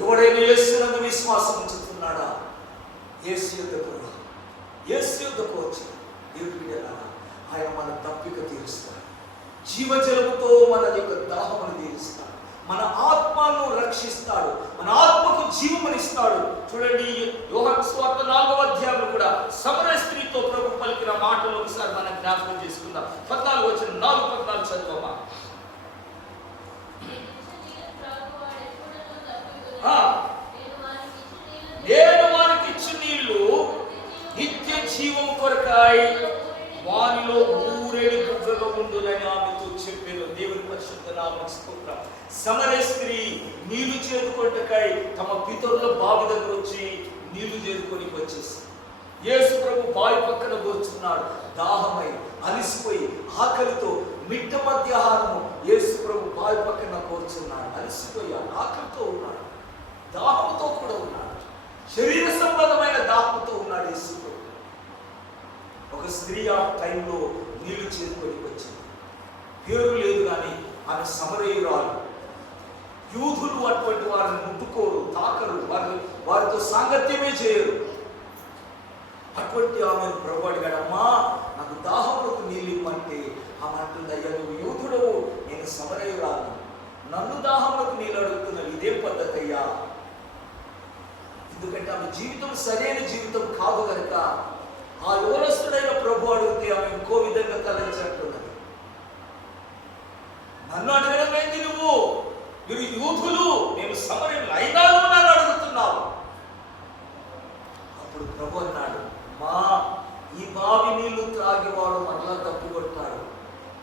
ఎవడైనా యేసునందు విశ్వాసం ఉంచుతున్నాడా? యేసు యొద్దకు రా, యేసు యొద్దకు వచ్చి దేవుడారా, ఆయన మన తప్పిక తీరుస్తాడు. జీవజలముతో మన యొక్క దాహమును తీరుస్తాడు. మన ఆత్మను రక్షిస్తాడు, మన ఆత్మకు జీవమునిస్తాడు. చూడండి, యోహాను సువార్త 4వ అధ్యాయంలో కూడా సమరయ స్త్రీతో ప్రభు పలికిన మాటలు ఒకసారి మనం జ్ఞాపకం చేసుకుందాం. 14 వచ్చిన 4:14 చదవమా. నేను వారికి ఇచ్చు నీళ్లు నిత్య జీవం కొరకాయి వారిలో ఊరేడి బుగ్గగా ఉండునని ఆమెతో చెప్పాను. దేవుని పరిశుద్ధ నామమునకు స్తోత్రం. సమరయ స్త్రీ నీళ్లు చేదుకొంటకై తమ పితరుల బావి దగ్గర వచ్చి నీళ్లు చేదుకొని వచ్చేసి యేసు ప్రభు బావి పక్కన కూర్చున్నాడు. దాహమై అలిసిపోయి ఆకలితో మిట్ట మధ్యాహ్నము యేసు ప్రభు బావి పక్కన కూర్చున్నాడు. అలిసిపోయాడు, ఆకలితో ఉన్నాడు, దాహంతో కూడా ఉన్నాడు, శరీర సంబంధమైన దాహంతో ఉన్నాడు యేసు ప్రభు. ఒక స్త్రీ ఆ టైంలో నీళ్లు చేదుకొని వచ్చింది. పేరు లేదు కానీ ఆమె సమరయురాలు. యూదులు అటువంటి వారిని ముట్టుకోరు, తాకరు, వారితో సాంగత్యమే చేయరు. అటువంటి ఆమె ప్రభు అడిగాడు, అమ్మా నాకు దాహములకు నీళ్ళు ఇవ్వమంటే ఆమె అంటుంది, అయ్యా నువ్వు యూదుడవు, నేను సమరయురాలు, నన్ను దాహములకు నీళ్ళు అడుగుతున్నాను, ఇదే పద్ధతి అయ్యా. ఎందుకంటే ఆమె జీవితం సరైన జీవితం కాదు కనుక ఆ యోనస్తుడైన ప్రభు అడిగితే ఆమె ఇంకో విధంగా తలంచినట్టున్నది. నన్ను అడగడం ఏంటి నువ్వు? మీరు యూదులు, నేను సమరయులు అయినా నన్ను అడుగుతున్నావు. అప్పుడు ప్రభు అన్నాడు, మా ఈ బావి నీళ్లు త్రాగేవాడు మరలా తప్పు కొట్టాడు,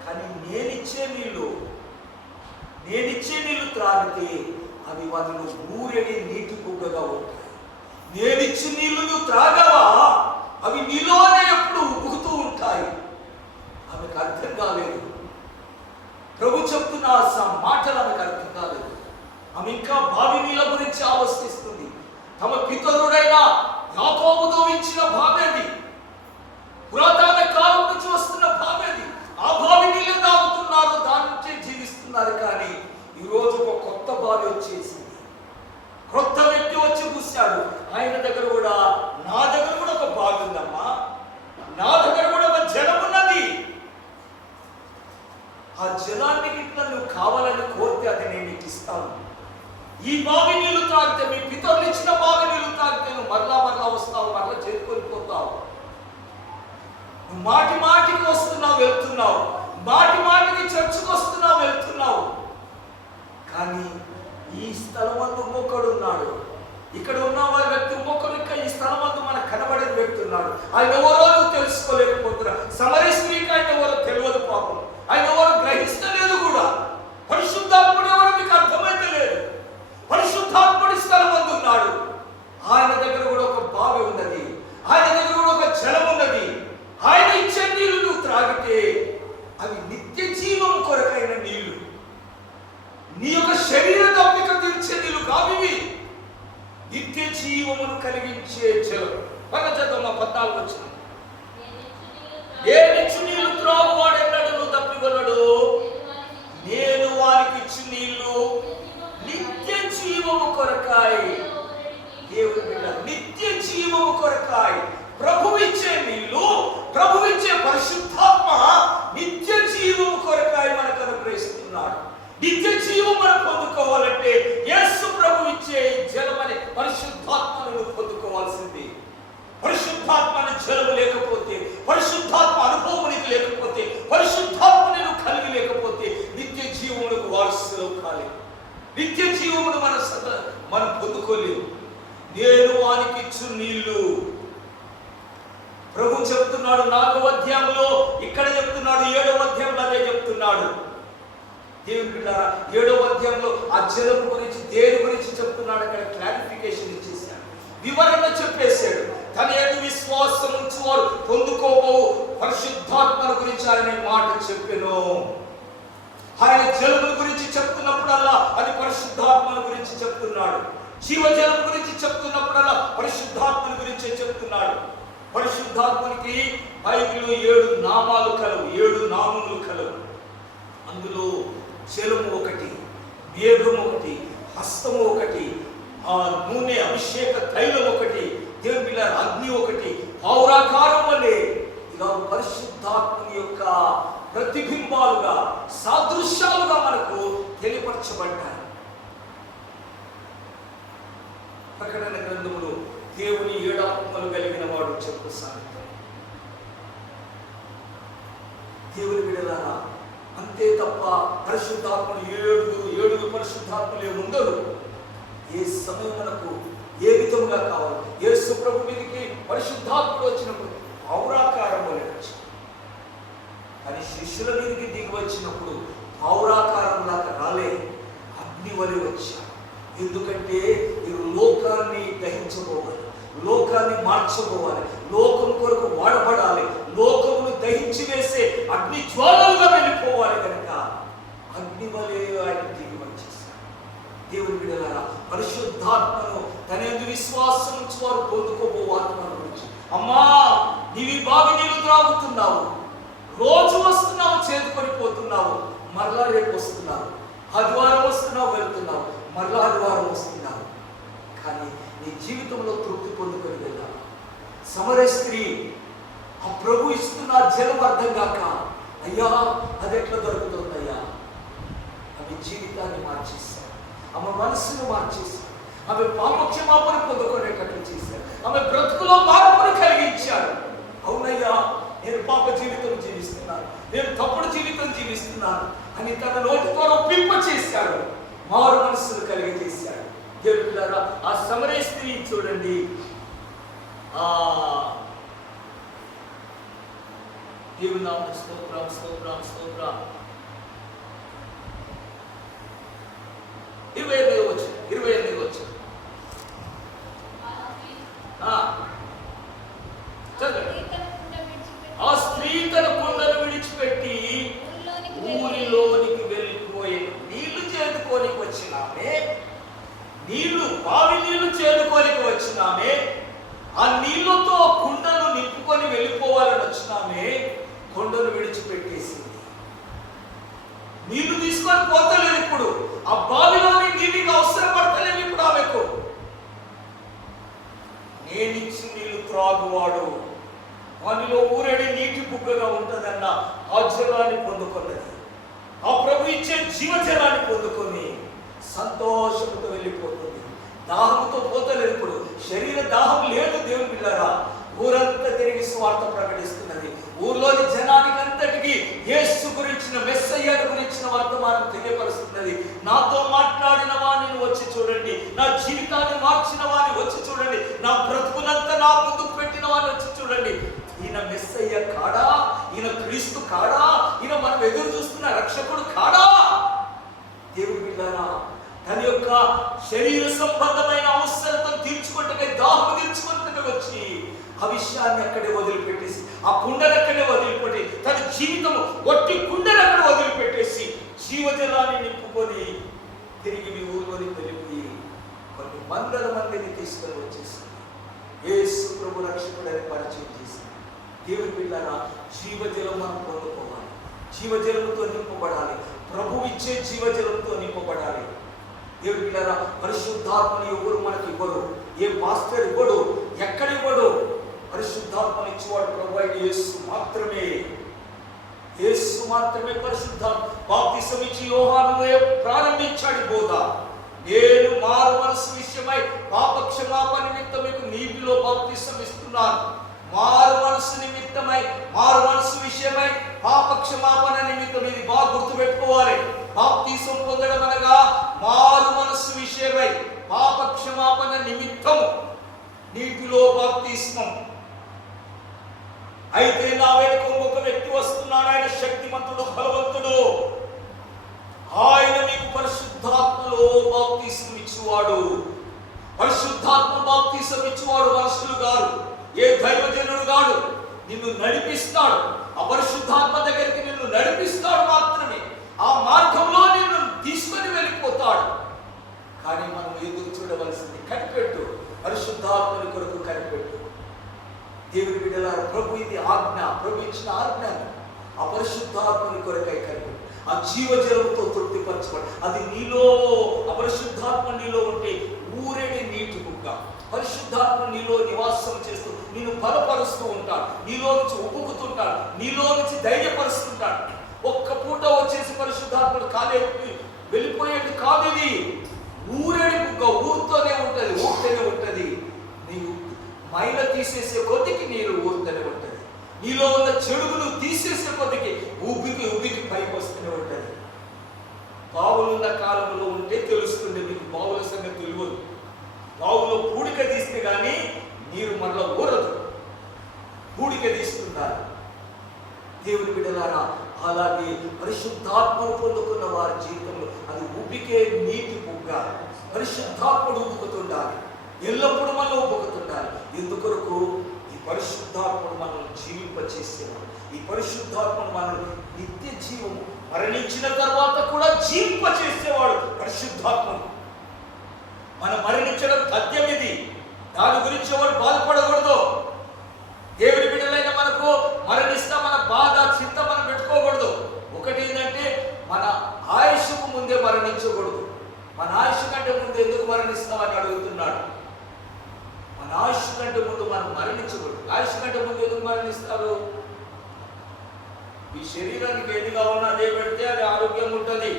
కానీ నేనిచ్చే నీళ్లు త్రాగితే అవి వాటిలో ఊరేడి నీటి బుగ్గగా ఉంటాయి. నేనిచ్చే నీళ్లు నువ్వు త్రాగవా, అవి నీలోనే ఎప్పుడు ఉబుకుతూ ఉంటాయి. ఆమెకు అర్థం కాలేదు. ప్రభు చెప్తున్న మాటలు ఆమెకు అర్థం కాలేదు. ఆమె ఇంకా బావి నీళ్ళ గురించి ఆలోచిస్తుంది. తమ పితరుడైన యాకోబుతో ఇచ్చిన బావేది, పురాతన కాలం నుంచి వస్తున్న బావేది. ఆ బావి నీళ్ళు తాగుతున్నారు, దాని నుంచే జీవిస్తున్నారు. కానీ ఈరోజు ఒక కొత్త బావి వచ్చేసింది, కొత్త వ్యక్తి వచ్చి కూర్చాడు. ఆయన దగ్గర కూడా, నా దగ్గర కూడా ఒక బావి ఉందమ్మా, నా దగ్గర కూడా ఒక జలం ఉన్నది. ఆ జలాన్ని ఇట్లా మాటి మాటికి వస్తున్నావు, వెళ్తున్నావు, మాటి మాటికి చర్చకు వస్తున్నావు, వెళ్తున్నావు. కానీ ఈ స్థలమందు ఒకడున్నాడు. ఇక్కడ ఉన్న వారి వ్యక్తి ఒక్కడు ఇంకా ఈ స్థలమందు మనకు కనబడిన వ్యక్తి ఉన్నాడు. ఆయన ఎవరో తెలుసుకోలేకపోతున్నా. సమరయ స్త్రీకి ఆయన ఎవరో తెలియదు పాపం. ఆయన ఎవరో గ్రహిస్తలేదు కూడా. పరిశుద్ధాత్ముడు ఎవరో మీకు అర్థమైతే లేదు. పరిశుద్ధాత్ముడి స్థలమందు ఉన్నాడు. ఆయన దగ్గర కూడా ఒక బావి ఉన్నది. ఆయన దగ్గర కూడా ఒక జలం ఉన్నది. ఆయన ఇచ్చే నీళ్లు నువ్వు త్రాగితే అవి నిత్య జీవం కొరకైన నీళ్లు. నీ యొక్క శరీర దప్పిక తీర్చే నీళ్లు కావివి. నిత్య జీవమును కలిగించే జలం. చదువు 14 వచ్చిన ఏ నిత్య నీళ్లు త్రాగువాడు ఎన్నడూ తప్పికొనడు. నేను వారికి ఇచ్చి నీళ్లు నిత్య జీవము కొరకాయి. దేవుని బిడ్డ నిత్య జీవము కొరకాయి. ప్రభువు ఇచ్చే నీళ్లు, ప్రభువు ఇచ్చే పరిశుద్ధాత్మ నిత్య జీవము కొరకాయి మనకు అనుగ్రహిస్తున్నాడు. నిత్య జీవం మనం పొందుకోవాలంటే యేసు ప్రభు ఇచ్చే జలమని పరిశుద్ధాత్మను పొందుకోవాల్సింది. పరిశుద్ధాత్మని జలము లేకపోతే, పరిశుద్ధాత్మ అనుభవం నీకు లేకపోతే, పరిశుద్ధాత్మ నేను కలిగి లేకపోతే నిత్య జీవములకు వారసులు కాలేదు. నిత్య జీవమును మనం పొందుకోలేము. నేను వానికి ఇచ్చు నీళ్లు. ప్రభు చెప్తున్నాడు 4వ అధ్యాయంలో, ఇక్కడ చెప్తున్నాడు 7వ అధ్యాయంలో అదే చెప్తున్నాడు. దేవుని బిడ్డారా, 7వ అధ్యాయంలో ఆ జలం గురించి, దేని గురించి చెప్తున్నాడు అక్కడ క్లారిఫికేషన్ ఇచ్చేసాడు, వివరణ చెప్పేశాడు. తన యందు విశ్వాసం ఉంచువారు పొందుకోబో పరిశుద్ధాత్మ గురించి ఆయన మాట చెప్పెను. ఆయన జలముల గురించి చెప్తున్నప్పుడల్లా అది పరిశుద్ధాత్మల గురించి చెప్తున్నాడు. జీవజలం గురించి చెప్తున్నప్పుడల్లా పరిశుద్ధాత్మల గురించి చెప్తున్నాడు. పరిశుద్ధాత్మనికి బైబిల్లో 7 నామాలు కలవు, 7 నామములు కలవు. అందులో జలము ఒకటి, మేఘము ఒకటి, హస్తము ఒకటి, ఆ నూనె అభిషేక తైలం ఒకటి, దేవుని బిడ్డ అగ్ని ఒకటి, పౌరాకారం వలె ఇలా పరిశుద్ధాత్మని యొక్క ప్రతిబింబాలుగా, సాదృశ్యాలుగా మనకు తెలియపరచబడ్డాయి. ప్రకటన గ్రంథములో దేవుని 7 ఆత్మలు కలిగిన వాడు చెప్పు సామెత. దేవుని బిడ్డలారా, అంతే తప్ప పరిశుద్ధాత్మలు 7 పరిశుద్ధాత్మలే ఉండరు. ఏ సమయం మనకు ఏ విధంగా కావాలి. యేసు ప్రభు మీదకి పరిశుద్ధాత్ముడు వచ్చినప్పుడు పౌరాకారం వలె వచ్చి, కానీ శిష్యుల మీదకి దిగి వచ్చినప్పుడు పౌరాకారం లాగా రాలే, అగ్ని వలె వచ్చాడు. ఎందుకంటే మీరు లోకాన్ని దహించబోవాలి, లోకాన్ని మార్చబోవాలి, లోకం కొరకు వాడబడాలి, లోకమును దహించి వేసే అగ్ని జ్వాలలుగా వెళ్ళిపోవాలి. కనుక అగ్ని వలె ఆయన దిగి వచ్చేసాడు. దేవుని బిడ్డలారా, పరిశుద్ధాత్మను తన యందు విశ్వాసం ఉంచి వారు పొందుకోబోవాలని గురించి, అమ్మా నీవి బావి నీళ్లు త్రాగుతున్నావు, రోజు వస్తున్నావు, చేదుకొని పోతున్నావు, మరలా రేపు వస్తున్నావు, ఆదివారం వస్తున్నావు, వెళ్తున్నావు, మరలా ఆదివారం వస్తున్నావు, కానీ నీ జీవితంలో తృప్తి పొందుకొని వెళ్ళావు. సమరయ స్త్రీ ఆ ప్రభు ఇస్తున్న జలం అర్థం కాక, అయ్యా అది ఎట్లా దొరుకుతుందయ్యా, ఆమె జీవితాన్ని మార్చేశారు, ఆమె మనస్సును మార్చేశారు, ఆమె పాపక్షమాపణ పొందుకునేటట్లు చేశారు, ఆమె బ్రతుకులో మార్పును కలిగించారు. అవునయ్యా, నేను పాప జీవితం జీవిస్తున్నాను, నేను తప్పుడు జీవితం జీవిస్తున్నాను అని తన నోటితో ఒప్పింప చేశాడు, మారు మనస్సును కలిగజేశాడు. దేవులారా, ఆ సమరయ స్త్రీ చూడండి, దేవుని నామమునకు స్తోత్రం, స్తోత్రం, స్తోత్రం. 28వ వచనం, 28వ వచనం ఆ స్త్రీ తన కుండను విడిచిపెట్టి ఊరిలోనికి వెళ్ళిపోయి నీళ్లు చేదుకోనికి వచ్చినామే, నీళ్లు బావి నీళ్లు చేదుకోనికి వచ్చినామే, ఆ నీళ్లతో కుండను నింపుకొని వెళ్ళిపోవాలని వచ్చినామే, కొండను విడిచిపెట్టేసింది. నీళ్లు తీసుకొని పోతలేదు. ఇప్పుడు ఆ బావిలోని నీళ్ళకి అవసరం పడతలేదు. ఇప్పుడు ఆమెకు నేనిచ్చి నీళ్లు త్రాగువాడు వానిలో ఊరేడి నీటి బుగ్గగా ఉంటుందన్న ఆ జలాన్ని పొందుకున్నది. ఆ ప్రభు ఇచ్చే జీవజలాన్ని పొందుకొని సంతోషంతో వెళ్ళిపోతుంది. దాహంతో పోతలేదు. ఇప్పుడు శరీర దాహం లేదు. దేవుని బిడ్డలారా, ఊరంతా తిరిగి స్వార్థ ప్రకటిస్తున్నది. ఊర్లోని జనానికి అంతటికి యేసు గురించిన, మెస్సయ్యను గురించిన వర్తమానం తెలియపరుస్తున్నది. నాతో మాట్లాడిన వాణ్ణి వచ్చి చూడండి, నా జీవితాన్ని మార్చిన వాణ్ణి వచ్చి చూడండి, నా బ్రతుకునంతా నా ముందుకు పెట్టిన వాణ్ణి వచ్చి చూడండి. ఈయన మెస్సయ్య కాడా? ఈయన క్రీస్తు కాడా? ఈయన మనం ఎదురు చూస్తున్న రక్షకుడు కాడా? దేవుడి బిడ్డలారా, తన యొక్క శరీర సంబంధమైన అవసరతను తీర్చుకుంటే, దాహం తీర్చుకుంటే వచ్చి ఆ విషయాన్ని అక్కడే వదిలిపెట్టేసి, ఆ కుండను అక్కడే వదిలిపెట్టి, తన జీవితం ఒట్టి కుండను అక్కడ వదిలిపెట్టేసి జీవజలాన్ని నింపుకొని తిరిగి మీ ఊరిలోని తెలిపి కొన్ని వందల మందిని తీసుకొని వచ్చేసి యేసు ప్రభు రక్షకుడని పరిచయం చేసి, దేవుడి బిడ్డలారా, జీవజలం మనం పొందుకోవాలి, జీవజలంతో నింపబడాలి, ప్రభు ఇచ్చే జీవజలంతో నింపబడాలి. దేవుడి బిడ్డలారా, పరిశుద్ధాత్మని ఎవరు మనకి ఇవ్వరు, ఏ పాస్టర్ ఇవ్వడు, ఎక్కడ ఇవ్వడు. పరిశుద్ధాత్మని ఇచ్చేవాడు ప్రభు అయిన యేసు మాత్రమే. యేసు మాత్రమే పరిశుద్ధాత్మ. బాప్తిసం ఇచ్చి యోహాను ప్రారంభించాడు బోధ. నేను మారు మనసు విషయమై పాప క్షమాపణ నిమిత్తం మీకు నీటిలో బాప్తిసం ఇస్తున్నాను. మారు మనసు నిమిత్తమై, మారు మనసు విషయమై పాప క్షమాపణ నిమిత్తం. ఇది బాగా గుర్తుపెట్టుకోవాలి. బాప్తిసం పొందడం అనగా మారు మనసు విషయమై పాప క్షమాపణ నిమిత్తం నీటిలో బాప్తిస్మం. అయితే నా వెనుక ఒక వ్యక్తి వస్తున్నాడు, ఆయన శక్తిమంతుడు, బలవంతుడు. ఆయన మీకు పరిశుద్ధాత్మలో బాప్తిసం ఇచ్చేవాడు. పరిశుద్ధాత్మ బాప్తిసం ఇచ్చేవాడు మనుషులు గారు, ఏ దైవజనుడు గాడు. నిన్ను నడిపిస్తాడు, ఆ పరిశుద్ధాత్మ దగ్గరికి నిన్ను నడిపిస్తాడు మాత్రమే. ఆ మార్గంలో నిన్ను తీసుకొని వెళ్ళిపోతాడు. కానీ మనం ఎదురు చూడవలసింది, కనిపెట్టు, పరిశుద్ధాత్మని కొరకు కనిపెట్టు. దేవుని బిడ్డలారా, ప్రభు ఇది ఆజ్ఞ, ప్రభు ఇచ్చిన ఆజ్ఞ. ఆ పరిశుద్ధాత్మని కొరకై కనిపెట్టు. ఆ జీవజలంతో తృప్తిపరచబడి, అది నీలో, ఆ పరిశుద్ధాత్మ నీలో ఉంటే ఊరేడి నీటి బుగ్గ. పరిశుద్ధాత్మ నీలో నివాసం చేస్తూ నిన్ను బలపరుస్తూ ఉంటాడు, నీలో నుంచి ఉబ్బుకుతుంటాడు, నీలో నుంచి ధైర్యపరుస్తుంటాడు. ఒక్క పూట వచ్చేసి పరిశుద్ధాత్ముడు కాలే వెళ్ళిపోయేది కాదు. ఇది ఊరేడి బుగ్గ, ఊరుతూనే ఉంటుంది, ఊరుతూనే ఉంటుంది. నీవు మైల తీసేసే కొద్దికి నీరు ఊరుతూనే ఉంటుంది. నీలో ఉన్న చెడుగును తీసేసే కొద్దికి ఉబ్బికి ఉబ్బికి పైకి వస్తూనే ఉంటుంది. బావులున్న కాలంలో ఉంటే తెలుస్తుంది మీకు, బావుల సంగతి తెలియదు. బావులో పూడిక తీస్తే కానీ నీరు మరలా ఊరదు, పూడిక తీస్తున్నారు. దేవుని బిడ్డలారా, అలాగే పరిశుద్ధాత్మను పొందుకున్న వారి జీవితంలో అది ఉబ్బికే నీటి బుగ్గ. పరిశుద్ధాత్ముడు ఉబ్బుకుతుండాలి, ఎల్లప్పుడూ మనం ఉబ్బుకుతుండాలి. ఎందుకొరకు? ఈ పరిశుద్ధాత్ముడు మనల్ని జీవింపచేసేవాడు. ఈ పరిశుద్ధాత్ముడు మనల్ని నిత్య జీవము, మరణించిన తర్వాత కూడా జీవింపచేసేవాడు పరిశుద్ధాత్ముడు. మనం మరణించడం తథ్యం. ఇది దాని గురించి ఎవరు బాధపడకూడదు. దేవుడి బిడ్డలైన మనకు మరణిస్తా మన బాధ, చింత మనం పెట్టుకోకూడదు. ఒకటి ఏంటంటే, మన ఆయుష్కు ముందే మరణించకూడదు. మన ఆయుష్ కంటే ముందు ఎందుకు మరణిస్తామని అడుగుతున్నాడు. మన ఆయుష్ కంటే ముందు మనం మరణించకూడదు. ఆయుష్ కంటే ముందు ఎందుకు మరణిస్తారు? ఈ శరీరానికి ఏది కావాలన్నా అదే పెడితే అది ఆరోగ్యంగా ఉంటుంది.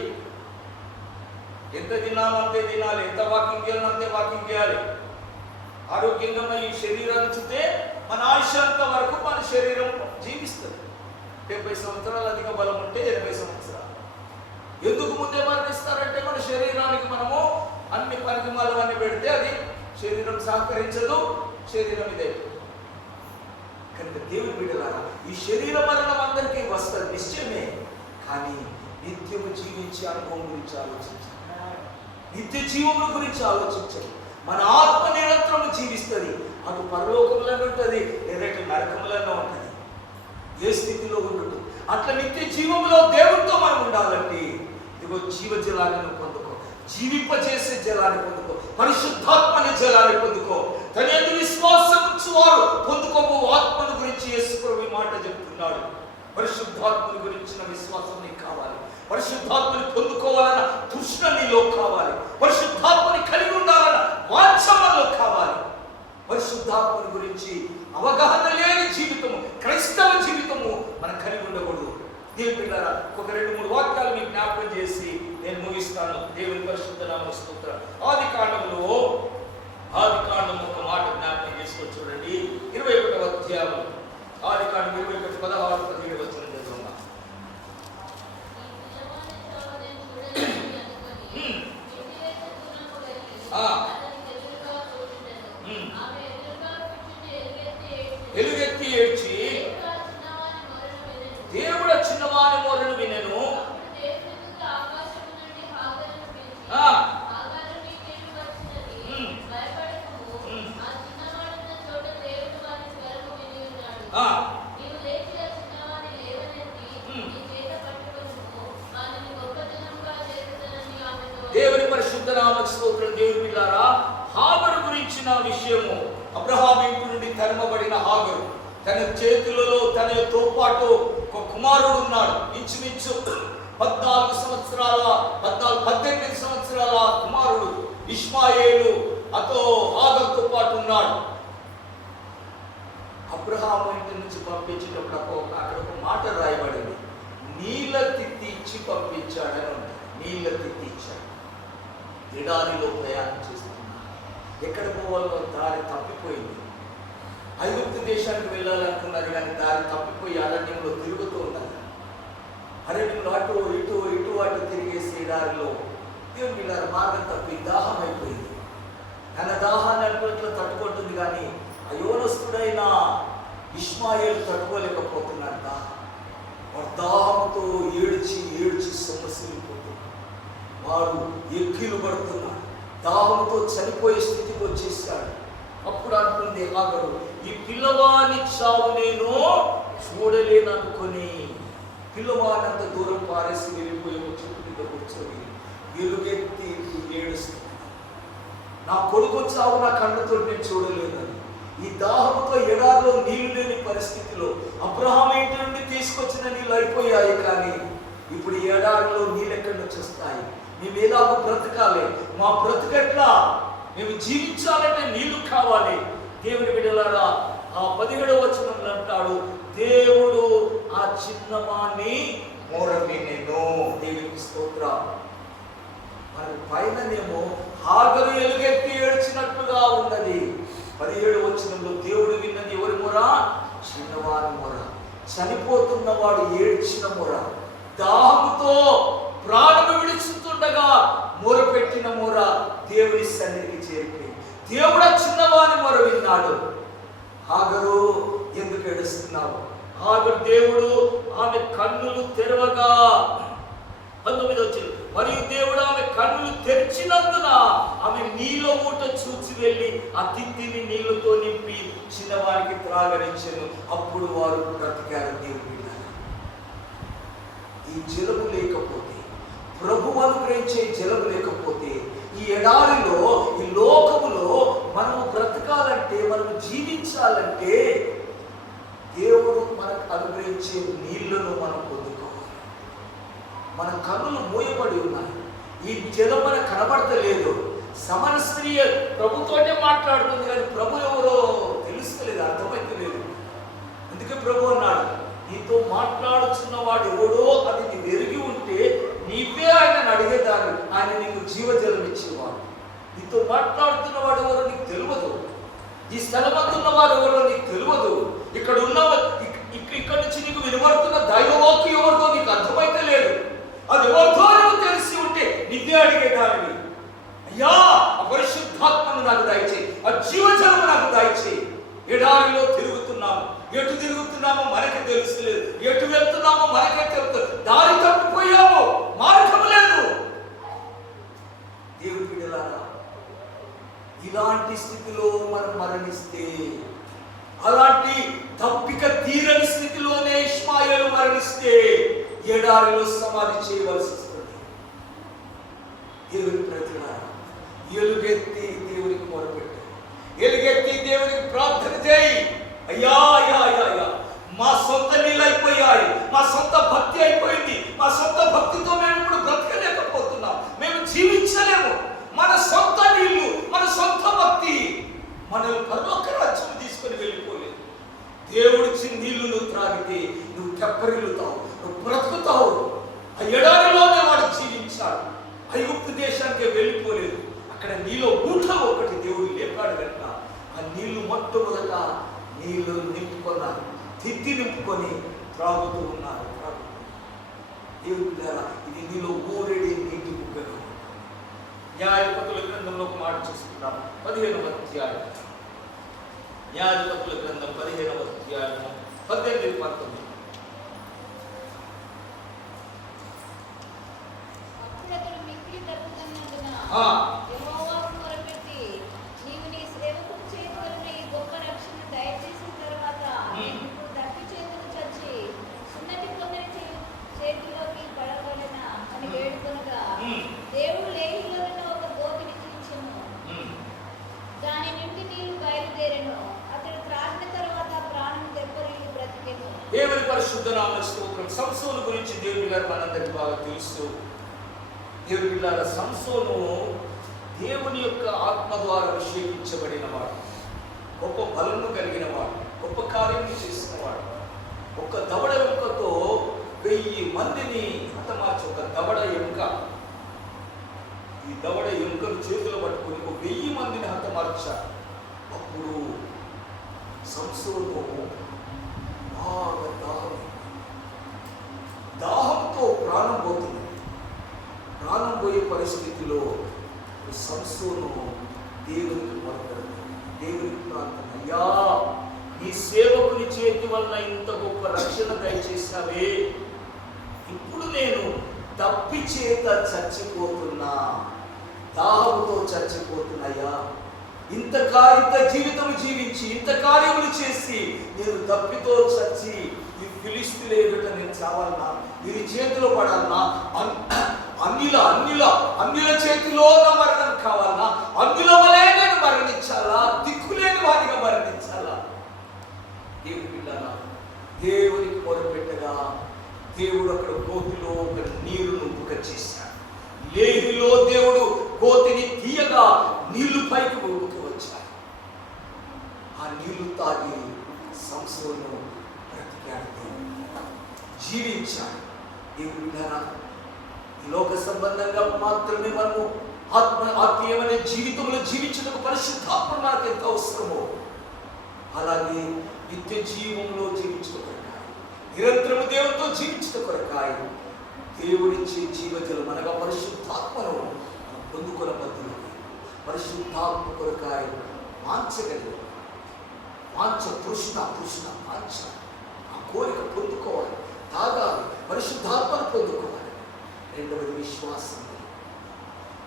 ఎంత తినాలో అంతే తినాలి, ఎంత వాకింగ్ చేయాలో అంతే వాకింగ్ చేయాలి. ఆరోగ్యంగా ఈ శరీరాన్ని చూస్తే మన ఆయుష్యంత వరకు మన శరీరం జీవిస్తుంది. 70 సంవత్సరాలు అధిక బలం ఉంటే 80 సంవత్సరాలు. ఎందుకు ముందే మరణిస్తారంటే, మన శరీరానికి మనము అన్ని పరిమాణాలన్నీ పెడితే అది శరీరం సహకరించదు, శరీరం ఇదే. కనుక దేవుని బిడ్డలారా, ఈ శరీర మరణం అందరికీ వస్తుంది నిశ్చయమే. కానీ నిత్యము జీవించే అనుభవం గురించి ఆలోచించాలి, నిత్య జీవముల గురించి ఆలోచించాలి. మన ఆత్మ నిరంతరం జీవిస్తుంది. అటు పరలోకములను ఉంటుంది, లేదంటే నరకములను ఉంటుంది. ఏ స్థితిలో ఉంటుంది అట్లా నిత్య జీవములో దేవుడితో మనం ఉండాలంటే ఇదిగో జీవజలాన్ని పొందుకో, జీవింపజేసే జలాన్ని పొందుకో, పరిశుద్ధాత్మని జలాన్ని పొందుకో. తన యందు విశ్వాసం ఉంచువారు పొందుకోబో ఆత్మను గురించి యేసు ప్రభు మాట చెప్తున్నాడు. పరిశుద్ధాత్మని గురించిన విశ్వాసం నీకు కావాలి. పరిశుద్ధాత్మని పొందుకోవాలన్న తృష్ణ నీలో కావాలి. పరిశుద్ధాత్మని కలిగి ఉండాలన్న వాంఛ మనలో కావాలి. పరిశుద్ధాత్మని గురించి అవగాహన లేని జీవితము, క్రైస్తవ జీవితము మనం కలిగి ఉండకూడదు. దేవుని బిడ్డలారా, ఒక 2-3 వాక్యాలు మీకు జ్ఞాపకం చేసి నేను ముగిస్తాను. దేవుని పరిశుద్ధ నామమునకు స్తోత్రం. ఆదికాండము ఒక మాట జ్ఞాపకం చేసుకొని చూడండి. 21వ అధ్యాయం, ఆదికాండం 21:16 ఎలుగెత్తి ఏడ్చి దేవుడు చిన్నవాని మొరను వినెను. దేవుని పరిశుద్ధ నామమునకు స్తోత్రం. దేవుని బిడ్డలారా, హాగరు గురించిన విషయము, అబ్రహాము ఇంటి నుండి తరమబడిన హాగరు, తన చేతులలో తనతో పాటు ఒక కుమారుడు ఉన్నాడు. ఇంచుమించు 18 సంవత్సరాల కుమారుడు ఇష్మాయేలు అతో హాగరుతో పాటు ఉన్నాడు. అబ్రహాము ఇంటి నుంచి పంపించేటప్పుడు అక్కడ ఒక మాట రాయబడింది, నీళ్ళ తిత్తి ఇచ్చి పంపించాడని ఉంది. నీళ్ళ తిత్తి ఇచ్చాడు. ఎడారిలో ప్రయాణం చేస్తున్నా, ఎక్కడ పోవాలో దారి తప్పిపోయింది. ఐగుప్తు దేశానికి వెళ్ళాలనుకున్నారు కానీ దారి తప్పిపోయి అరణ్యంలో తిరుగుతూ ఉన్నారు. అరణ్యంలో అటు అటు తిరిగేసి ఎడారిలో దేవుని పిల్లల మార్గం తప్పి దాహం అయిపోయింది. తన దాహాన్ని అట్లా తట్టుకుంటుంది కానీ అయోనస్తుడైన ఇష్మాయేలు తట్టుకోలేకపోతున్నాడు. దాహంతో ఏడ్చి సొమ్మసిల్లిపోతున్నాడు. వాడు ఎక్కిలు పడుతున్నాడు. దాహంతో చనిపోయే స్థితికి వచ్చేసాడు. అప్పుడు అంటుంది హాగరు, ఈ పిల్లవాని చావు నేను చూడలేననుకొని పిల్లవాడిని అంత దూరం పారేసి వెళ్ళిపోయి చెట్టు మీద కూర్చొని ఎలుగెత్తి ఏడుస్తుంది. నా కొడుకు చావు నా కళ్ళతో నేను చూడలేదని. ఈ దాహంతో ఎడారిలో నీళ్లు లేని పరిస్థితిలో అబ్రహాము ఇంటి నుండి తీసుకొచ్చిన నీళ్ళు అయిపోయాయి. కానీ ఇప్పుడు ఎడారిలో నీళ్ళు ఎక్కడి నుంచి వస్తాయి? మేము ఎలాగో బ్రతకాలి, మా బ్రతకట్లా, మేము జీవించాలంటే నీళ్లు కావాలి. దేవుని బిడ్డలారా, ఆ 17వ వచనంలో అంటాడు, దేవుడు ఆ చిన్నవాణ్ణి మోరవినెను. దేవునికి స్తోత్రం. మరి పైననేమో హాగరు ఎలుగెత్తి ఏడ్చినట్లుగా ఉన్నది. 17వ వచనంలో దేవుడు విన్నది ఎవరి మొర? చిన్నవాని మొర. చనిపోతున్నవాడు ఏడ్చిన మొర. దాహముతో ప్రాణము విడుచుతుండగా మొరపెట్టిన మొర దేవుని సన్నిధికి చేరిపోయి దేవుడు చిన్నవాని మొర విన్నాడు. హాగరు ఎందుకు ఏడుస్తున్నావు? హాగరు దేవుడు ఆమె కన్నులు తెరవగా 19వ వచనం, మరియు దేవుడు ఆమె కన్నులు తెరిచినందున ఆమె నీళ్ళ ఊట చూచి వెళ్ళి ఆ తిత్తిని నీళ్లతో నింపి చిన్నవారికి త్రాగనిచ్చెను. అప్పుడు వారు బ్రతికారు. దేవుడు ఈ జలము లేకపోతే, ప్రభు అనుగ్రహించే జలము లేకపోతే, ఈ ఎడారిలో ఈ లోకములో మనము బ్రతకాలంటే, మనము జీవించాలంటే దేవుడు మనకు అనుగ్రహించే నీళ్లను మనం పొందుకోవాలి. మన కన్నులు మూయబడి ఉన్నాయి. ఈ జలం మనకు కనబడతలేదు. సమర స్త్రీ ప్రభుతోనే మాట్లాడుతుంది కానీ ప్రభు ఎవరో తెలుస్తలేదు, అర్థమైతలేదు. అందుకే ప్రభు అన్నాడు, నీతో మాట్లాడుతున్న వాడు ఎవడో అది నీకు ఎరిగి ఉంటే నీవే ఆయనను అడిగేదాన్ని, ఆయన నీకు జీవజలం ఇచ్చేవాడు. నీతో మాట్లాడుతున్న వాడు ఎవరో నీకు తెలియదు. ఈ స్థలమందున్న వారు ఎవరో నీకు తెలియదు. ఇక్కడ నుంచి నీకు వినబడుతున్న దైవవాక్యం ఎవరితో నీకు అర్థమైతే లేదు. అది ఎవరితో నువ్వు తెలిసి ఉంటే నిన్నే అడిగేదాన్ని, అయ్యా ఆ పరిశుద్ధాత్మను నాకు దయచేయి, ఆ జీవజలము నాకు దయచేయి. ఎడారిలో తిరుగుతున్నాము, ఎటు తిరుగుతున్నామో మనకి తెలుస్తలేదు, ఎటు వెళ్తున్నామో మనకే తెలుస్తుంది. దారి తప్పిపోయాము, మార్గం లేదు. దేవుడి బిడ్డలారా, ఇలాంటి స్థితిలో మనం మరణిస్తే, అలాంటి తప్పిక తీరని స్థితిలోనే ఇష్మాయేలు మరణిస్తే ఎడారిలో సమాధి చేయవలసి వస్తుంది. దేవుని ప్రజలారా, ఎలుగెత్తి దేవునికి మొరపెట్టు, ఎలుగెత్తి దేవునికి ప్రార్థన చేయి. అయ్యా అయ్యా అయ్యా, మా సొంత నీళ్ళు అయిపోయాయి, మా సొంత భక్తి అయిపోయింది. మా సొంత భక్తితో మేము ఇప్పుడు బ్రతకలేకపోతున్నాం, మేము జీవించలేము. మన సొంత నీళ్లు, మన సొంత భక్తి మనల్ని పరలోక రాజ్యం తీసుకొని వెళ్ళిపోలేదు. దేవుడిచ్చిన నీళ్లు నువ్వు త్రాగితే నువ్వు తెప్పరిల్లుతావు, నువ్వు బ్రతుకుతావు. ఆ ఎడారిలోనే వాడు జీవించాడు. ఐగుప్తు దేశానికి వెళ్ళిపోలేదు. అక్కడ నీలో ఊట ఒకటి దేవుడు లేపాడు కనుక ఆ నీళ్లు మొట్టమొదట నీళ్లు నింపుకున్నారు, తిత్తి నింపుకొని త్రాగుతూ ఉన్నారు. దేవుడు ఇది నీలో ఊరేడి నీటి బుగ్గలు. న్యాయాధిపతుల గ్రంథంలో ఒక మాట చూస్తున్నాం, 15వ అధ్యాయం న్యాయాధిపతుల గ్రంథం 15వ అధ్యాయము 18-19. యెహోవాకు మొరపెట్టి నీవు నీ సేవకుని చేతి వలన ఈ గొప్ప రక్షణ దయచేసిన తర్వాత నేను ఇప్పుడు దప్పి చేతులు చచ్చి సున్నతి పొందిన చేతిలోకి పడవలెనా అని వేడుకొనగా దేవుడు లేహిలో ఉన్న ఒక గోతిని తీర్చెను. దాని నుండి నీళ్లు బయలుదేరెను. అతడు త్రాగిన తర్వాత ప్రాణం తెప్పరిల్లి బ్రతికెను. దేవుని పరిశుద్ధ నామ స్తోత్రం. సంసోను గురించి దేవుని గారు మనందరికీ బాగా తెలుసు. దేవుని బిడ్డలారా, సంసోను దేవుని యొక్క ఆత్మ ద్వారా అభిషేకించబడిన వాడు, గొప్ప బలము కలిగిన వాడు, గొప్ప కార్యం చేసిన వాడు. ఒక దవడ ఎముకతో 1000 మందిని హతమార్చి, ఒక దవడ ఎముక, ఈ దవడ ఎముకను చేతులు పట్టుకొని 1000 మందిని హతమార్చారు. అప్పుడు సంసోను బాగా దాహంతో ప్రాణం పోతుంది. ప్రాణం పోయే పరిస్థితిలో సంసోను దేవునికి మొరపెడతాడు. దేవునికి ప్రార్థన, అయ్యా నీ సేవకుని చేతి వలన ఇంత గొప్ప రక్షణ దయచేసావే, ఇప్పుడు నేను తప్పి చేత చచ్చిపోతున్నా, దాహంతో చచ్చిపోతున్నాయా, ఇంత జీవితం జీవించి ఇంత కార్యములు చేసి నేను తప్పితో చచ్చి ఈ ఫిలిష్తీయుల ఎదుట నేను చావాలన్నా, వీరి చేతిలో పడాలన్నా, అన్యుల చేతిలో నా మరణం కావాలన్నా, అన్యుల వలె నేను మరణించాలా, దిక్కులేని వారిగా మరణించాలా? దేవుని బిడ్డలారా, దేవునికి మొరపెట్టగా దేవుడు అక్కడ గోతిలో ఒక నీరును బుక చేశాడు. లేహిలో దేవుడు గోతిని తీయగా నీళ్లు పైకి ఊగుతూ వచ్చాయి. ఆ నీళ్లు తాగి సంసోను బ్రతికాడు, జీవించాడు. దేవుని బిడ్డలారా, ఈ లోక సంబంధంగా మాత్రమే మనము ఆత్మీయమైన జీవితంలో జీవించడానికి పరిశుద్ధాత్మ మనకు ఎంత అవసరమో, అలాగే నిత్య జీవంలో జీవించడం కొరకాయ, నిరంతరము దేవునితో జీవించడం కొరకాయ దేవుడిచ్చే జీవజలం అనగా పరిశుద్ధాత్మను మనం పొందుకున్న పద్ధతి. పరిశుద్ధాత్మ కొరకాయ వాంఛగలిగి వాంఛ, తృష్ణ, వాంఛ, ఆ కోరిక పొందుకోవాలి, తాగాలి, పరిశుద్ధాత్మను పొందుకోవాలి. రెండవది విశ్వాసం.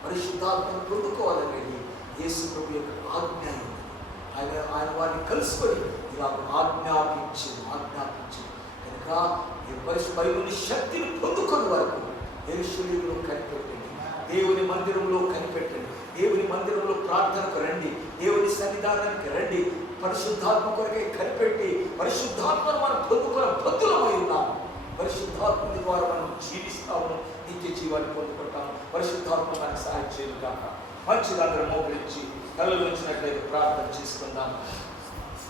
పరిశుద్ధాత్మను పొందుకోవాలనేది యేసు ప్రభు యొక్క ఆజ్ఞ. ఆయన వారిని కలుసుకొని ఇలా ఆజ్ఞాపించింది. కనుక బైబిల్ శక్తిని పొందుకునే వరకు యెరూషలేములో కనిపెట్టండి, దేవుని మందిరంలో కనిపెట్టండి, దేవుని మందిరంలో ప్రార్థనకు రండి, దేవుని సన్నిధానానికి రండి, పరిశుద్ధాత్మ కొరకై కనిపెట్టి పరిశుద్ధాత్మను మనం పొందుకున్న బద్ధులమై ఉన్నాము. పరిశుద్ధాత్మని ద్వారా మనం జీవిస్తాము, నిత్య జీవాన్ని పొందుకుంటాము. పరిశుద్ధాత్మ మనకు సహాయం చేయదు కాక. మంచిది, అందరం మోకరించి కళ్ళు ఉంచినట్లయితే ప్రార్థన చేసుకుందాం.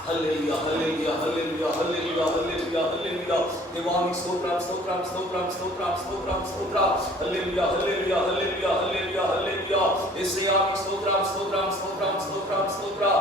హల్లెలూయా, హల్లెలూయా, హల్లెలూయా, హల్లెలూయా, హల్లెలూయా, హల్లెలూయా. దేవానికి స్తోత్రం, స్తోత్రం, స్తోత్రం, స్తోత్రం, స్తోత్రం, స్తోత్రం. హల్లెలూయా, హల్లెలూయా, హల్లెలూయా, హల్లెలూయా, హల్లెలూయా. యేసయ్యాకి స్తోత్రం, స్తోత్రం, స్తోత్రం, స్తోత్రం, స్తోత్రం.